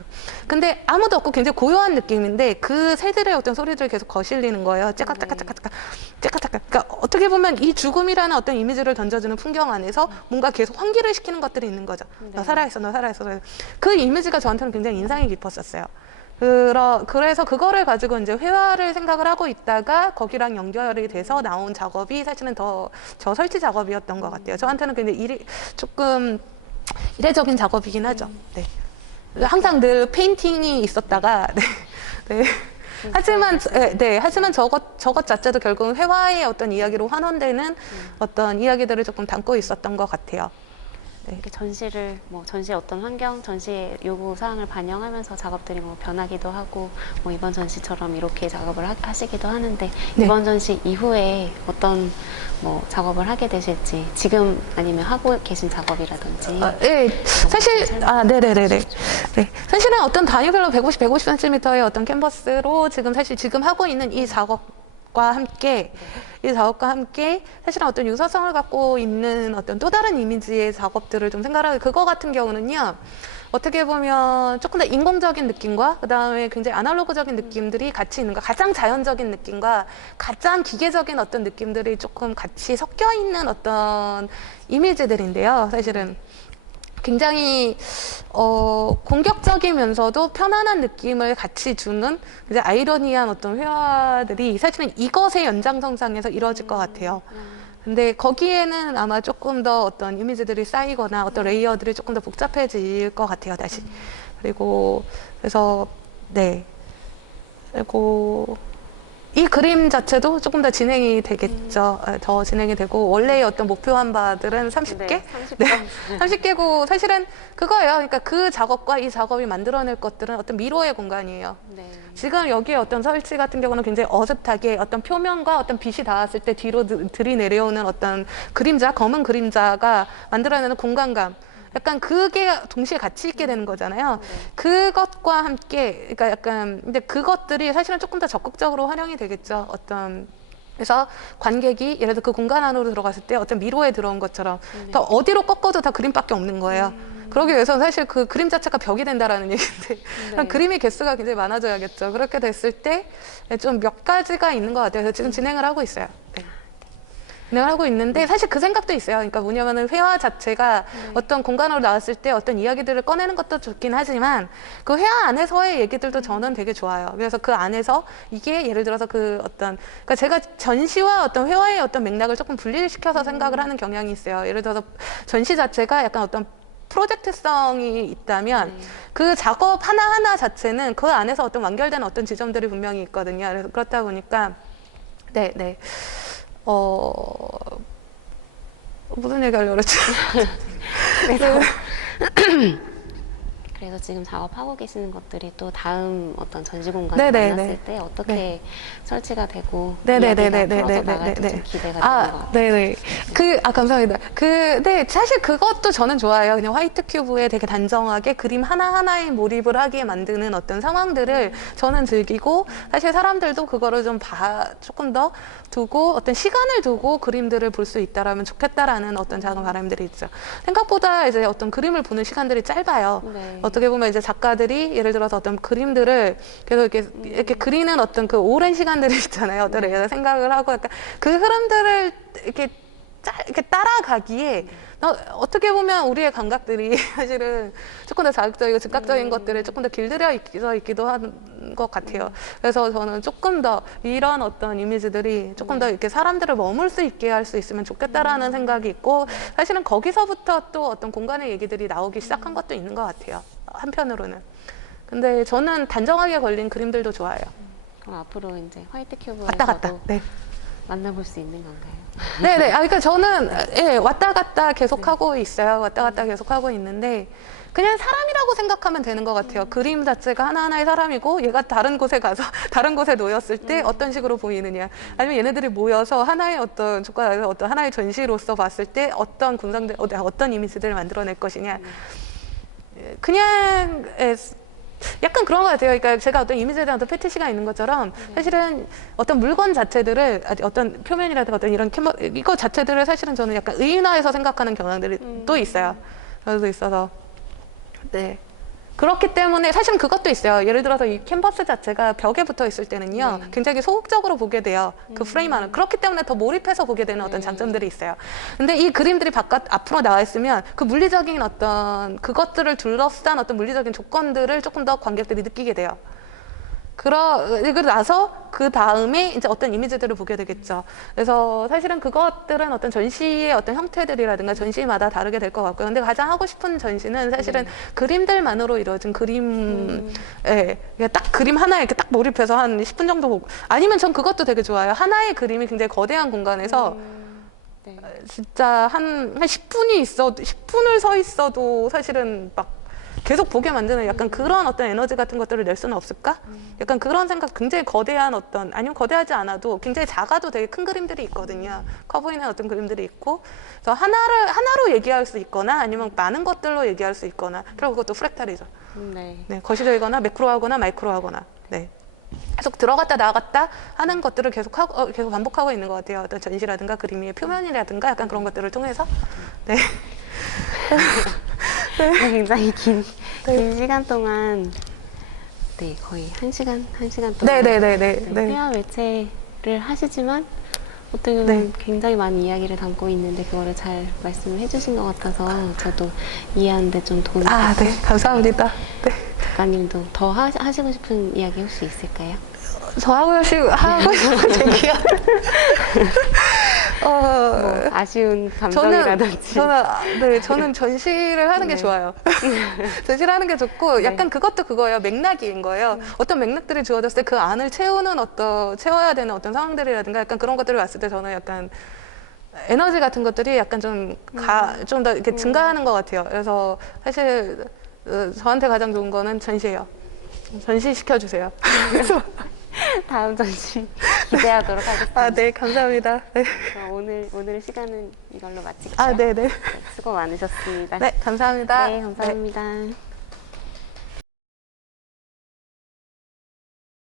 근데 아무도 없고 굉장히 고요한 느낌인데 그 새들의 어떤 소리들이 계속 거실리는 거예요. 째깍째깍째깍째깍. 그러니까 어떻게 보면 이 죽음이라는 어떤 이미지를 던져주는 풍경 안에서 뭔가 계속 환기를 시키는 것들이 있는 거죠. 너 살아있어. 그 이미지가 저한테는 굉장히 인상이 깊었었어요. 그래서 그거를 가지고 이제 회화를 생각을 하고 있다가 거기랑 연결이 돼서 나온 작업이 사실은 저 설치 작업이었던 것 같아요. 저한테는 근데 조금 이례적인 작업이긴 하죠. 항상 늘 페인팅이 있었다가 하지만 저것 자체도 결국은 회화의 어떤 이야기로 환원되는 어떤 이야기들을 조금 담고 있었던 것 같아요. 네. 이렇게 전시를 뭐 전시의 어떤 환경, 전시의 요구 사항을 반영하면서 작업들이 뭐 변하기도 하고 뭐 이번 전시처럼 이렇게 작업을 하시기도 하는데 네. 이번 전시 이후에 어떤 뭐 작업을 하게 되실지 지금 아니면 하고 계신 작업이라든지 네, 사실 네네네네. 네, 사실은 어떤 단위별로 150cm의 어떤 캔버스로 지금 하고 있는 이 작업과 함께 사실은 어떤 유사성을 갖고 있는 어떤 또 다른 이미지의 작업들을 좀 생각하고 그거 같은 경우는요. 어떻게 보면 조금 더 인공적인 느낌과 그 다음에 굉장히 아날로그적인 느낌들이 같이 있는 거, 가장 자연적인 느낌과 가장 기계적인 어떤 느낌들이 조금 같이 섞여 있는 어떤 이미지들인데요. 사실은 굉장히 공격적이면서도 편안한 느낌을 같이 주는 이제 아이러니한 어떤 회화들이 사실은 이것의 연장선상에서 이루어질 것 같아요. 근데 거기에는 아마 조금 더 어떤 이미지들이 쌓이거나 어떤 레이어들이 조금 더 복잡해질 것 같아요, 다시. 그래서, 네. 그리고 이 그림 자체도 조금 더 진행이 되겠죠. 더 진행이 되고, 원래의 어떤 목표한 바들은 30개? 네, 30개. 30개고, 사실은 그거예요. 그러니까 그 작업과 이 작업이 만들어낼 것들은 어떤 미로의 공간이에요. 네. 지금 여기에 어떤 설치 같은 경우는 굉장히 어슷하게 어떤 표면과 어떤 빛이 닿았을 때 뒤로 들이내려오는 어떤 그림자, 검은 그림자가 만들어내는 공간감. 약간 그게 동시에 같이 있게 되는 거잖아요. 네. 그것과 함께, 그러니까 약간, 근데 그것들이 사실은 조금 더 적극적으로 활용이 되겠죠. 그래서 관객이 예를 들어 그 공간 안으로 들어갔을 때 어떤 미로에 들어온 것처럼 더 어디로 꺾어도 다 그림밖에 없는 거예요. 그러기 위해서는 사실 그 그림 자체가 벽이 된다라는 얘기인데 네. 그림의 개수가 굉장히 많아져야겠죠. 그렇게 됐을 때 좀 몇 가지가 있는 것 같아요. 그래서 지금 진행을 하고 있어요. 네. 진행을 하고 있는데 사실 그 생각도 있어요. 그러니까 뭐냐면은 회화 자체가 어떤 공간으로 나왔을 때 어떤 이야기들을 꺼내는 것도 좋긴 하지만 그 회화 안에서의 얘기들도 저는 되게 좋아요. 그래서 그 안에서 이게 예를 들어서 그러니까 제가 전시와 어떤 회화의 어떤 맥락을 조금 분리시켜서 생각을 하는 경향이 있어요. 예를 들어서 전시 자체가 약간 어떤 프로젝트성이 있다면 그 작업 하나하나 자체는 그 안에서 어떤 완결된 어떤 지점들이 분명히 있거든요. 그래서 그렇다 보니까 네. 무슨 얘기 하려고 그랬지? 그래서 지금 작업하고 계시는 것들이 또 다음 어떤 전시 공간을 네네네. 만났을 때 어떻게 설치가 되고 네네네네네네네. 이야기가 풀어져 나갈지 좀 기대가 되는 것 같아요. 네네. 감사합니다. 네, 사실 그것도 저는 좋아요. 그냥 화이트 큐브에 되게 단정하게 그림 하나하나에 몰입을 하게 만드는 어떤 상황들을 저는 즐기고, 사실 사람들도 그거를 조금 더 두고, 어떤 시간을 두고 그림들을 볼 수 있다라면 좋겠다라는 어떤 작은 바람들이 있죠. 생각보다 이제 어떤 그림을 보는 시간들이 짧아요. 네. 어떻게 보면 이제 작가들이 예를 들어서 어떤 그림들을 계속 이렇게 그리는 어떤 그 오랜 시간들이 있잖아요. 어떤 생각을 하고 약간 그 흐름들을 이렇게 따라가기에 어떻게 보면 우리의 감각들이 사실은 조금 더 자극적이고 즉각적인 것들을 조금 더 길들여 있기도 한 것 같아요. 그래서 저는 조금 더 이런 어떤 이미지들이 조금 더 이렇게 사람들을 머물 수 있게 할 수 있으면 좋겠다라는 생각이 있고, 사실은 거기서부터 또 어떤 공간의 얘기들이 나오기 시작한 것도 있는 것 같아요. 한편으로는. 근데 저는 단정하게 걸린 그림들도 좋아해요. 그럼 앞으로 이제 화이트 왔다 갔다. 큐브에서도 네. 만나볼 수 있는 건가요? 네네. 그러니까 저는 왔다 갔다 계속 하고 있어요. 왔다 갔다 계속 하고 있는데 그냥 사람이라고 생각하면 되는 것 같아요. 그림 자체가 하나하나의 사람이고 얘가 다른 곳에 가서 다른 곳에 놓였을 때 어떤 식으로 보이느냐, 아니면 얘네들이 모여서 하나의 어떤 조건에서 어떤 하나의 전시로서 봤을 때 어떤 군상들 어떤 이미지들을 만들어낼 것이냐. 그냥 약간 그런 것 같아요. 그러니까 제가 어떤 이미지에 대한 어떤 패티시가 있는 것처럼 사실은 어떤 물건 자체들을 어떤 표면이라든가 어떤 이런 이거 자체들을 사실은 저는 약간 의인화해서 생각하는 경향들이 또 있어요. 그래서 있어서 네. 그렇기 때문에 사실은 그것도 있어요. 예를 들어서 이 캔버스 자체가 벽에 붙어 있을 때는요, 굉장히 소극적으로 보게 돼요. 그 프레임 안을. 그렇기 때문에 더 몰입해서 보게 되는 어떤 장점들이 있어요. 근데 이 그림들이 앞으로 나와 있으면 그 물리적인 어떤 그것들을 둘러싼 어떤 물리적인 조건들을 조금 더 관객들이 느끼게 돼요. 그러고 나서 그 다음에 이제 어떤 이미지들을 보게 되겠죠. 그래서 사실은 그것들은 어떤 전시의 어떤 형태들이라든가 전시마다 다르게 될 것 같고요. 근데 가장 하고 싶은 전시는 사실은 그림들만으로 이루어진 딱 그림 하나에 이렇게 딱 몰입해서 한 10분 정도 보고, 아니면 전 그것도 되게 좋아요. 하나의 그림이 굉장히 거대한 공간에서 네. 진짜 한 10분이 있어도, 10분을 서 있어도 사실은 막 계속 보게 만드는 약간 그런 어떤 에너지 같은 것들을 낼 수는 없을까? 약간 그런 생각, 굉장히 거대한 어떤, 아니면 거대하지 않아도 굉장히 작아도 되게 큰 그림들이 있거든요. 커 보이는 어떤 그림들이 있고. 그래서 하나로 얘기할 수 있거나 아니면 많은 것들로 얘기할 수 있거나. 그리고 그것도 프랙탈이죠. 네. 네, 거시적이거나 매크로하거나 마이크로하거나. 네. 계속 들어갔다 나갔다 하는 것들을 계속 반복하고 있는 것 같아요. 어떤 전시라든가 그림의 표면이라든가 약간 그런 것들을 통해서. 네. 굉장히 긴 시간 동안, 네, 거의 한 시간 동안 네네네네. 표현 매체를 하시지만 어떻게 보면 네. 굉장히 많은 이야기를 담고 있는데 그거를 잘 말씀을 해주신 것 같아서 저도 이해하는데 좀 도움이 아, 됐어요. 네. 감사합니다. 네. 작가님도 더 하시고 싶은 이야기 혹시 있을까요? 저 하고 싶은 얘기요. 뭐 아쉬운 감정이라든지. 저는 전시를 하는 게 네. 좋아요. 전시를 하는 게 좋고, 네. 약간 그것도 그거예요. 맥락인 거예요. 어떤 맥락들이 주어졌을 때 그 안을 채워야 되는 어떤 상황들이라든가 약간 그런 것들을 봤을 때 저는 약간 에너지 같은 것들이 약간 좀 더 이렇게 증가하는 것 같아요. 그래서 사실 저한테 가장 좋은 거는 전시예요. 전시 시켜주세요. 그래서 다음 전시 기대하도록 하겠습니다. 아, 네, 감사합니다. 네. 그럼 오늘 시간은 이걸로 마치겠습니다. 아, 네네. 수고 많으셨습니다. 네, 감사합니다. 네, 감사합니다.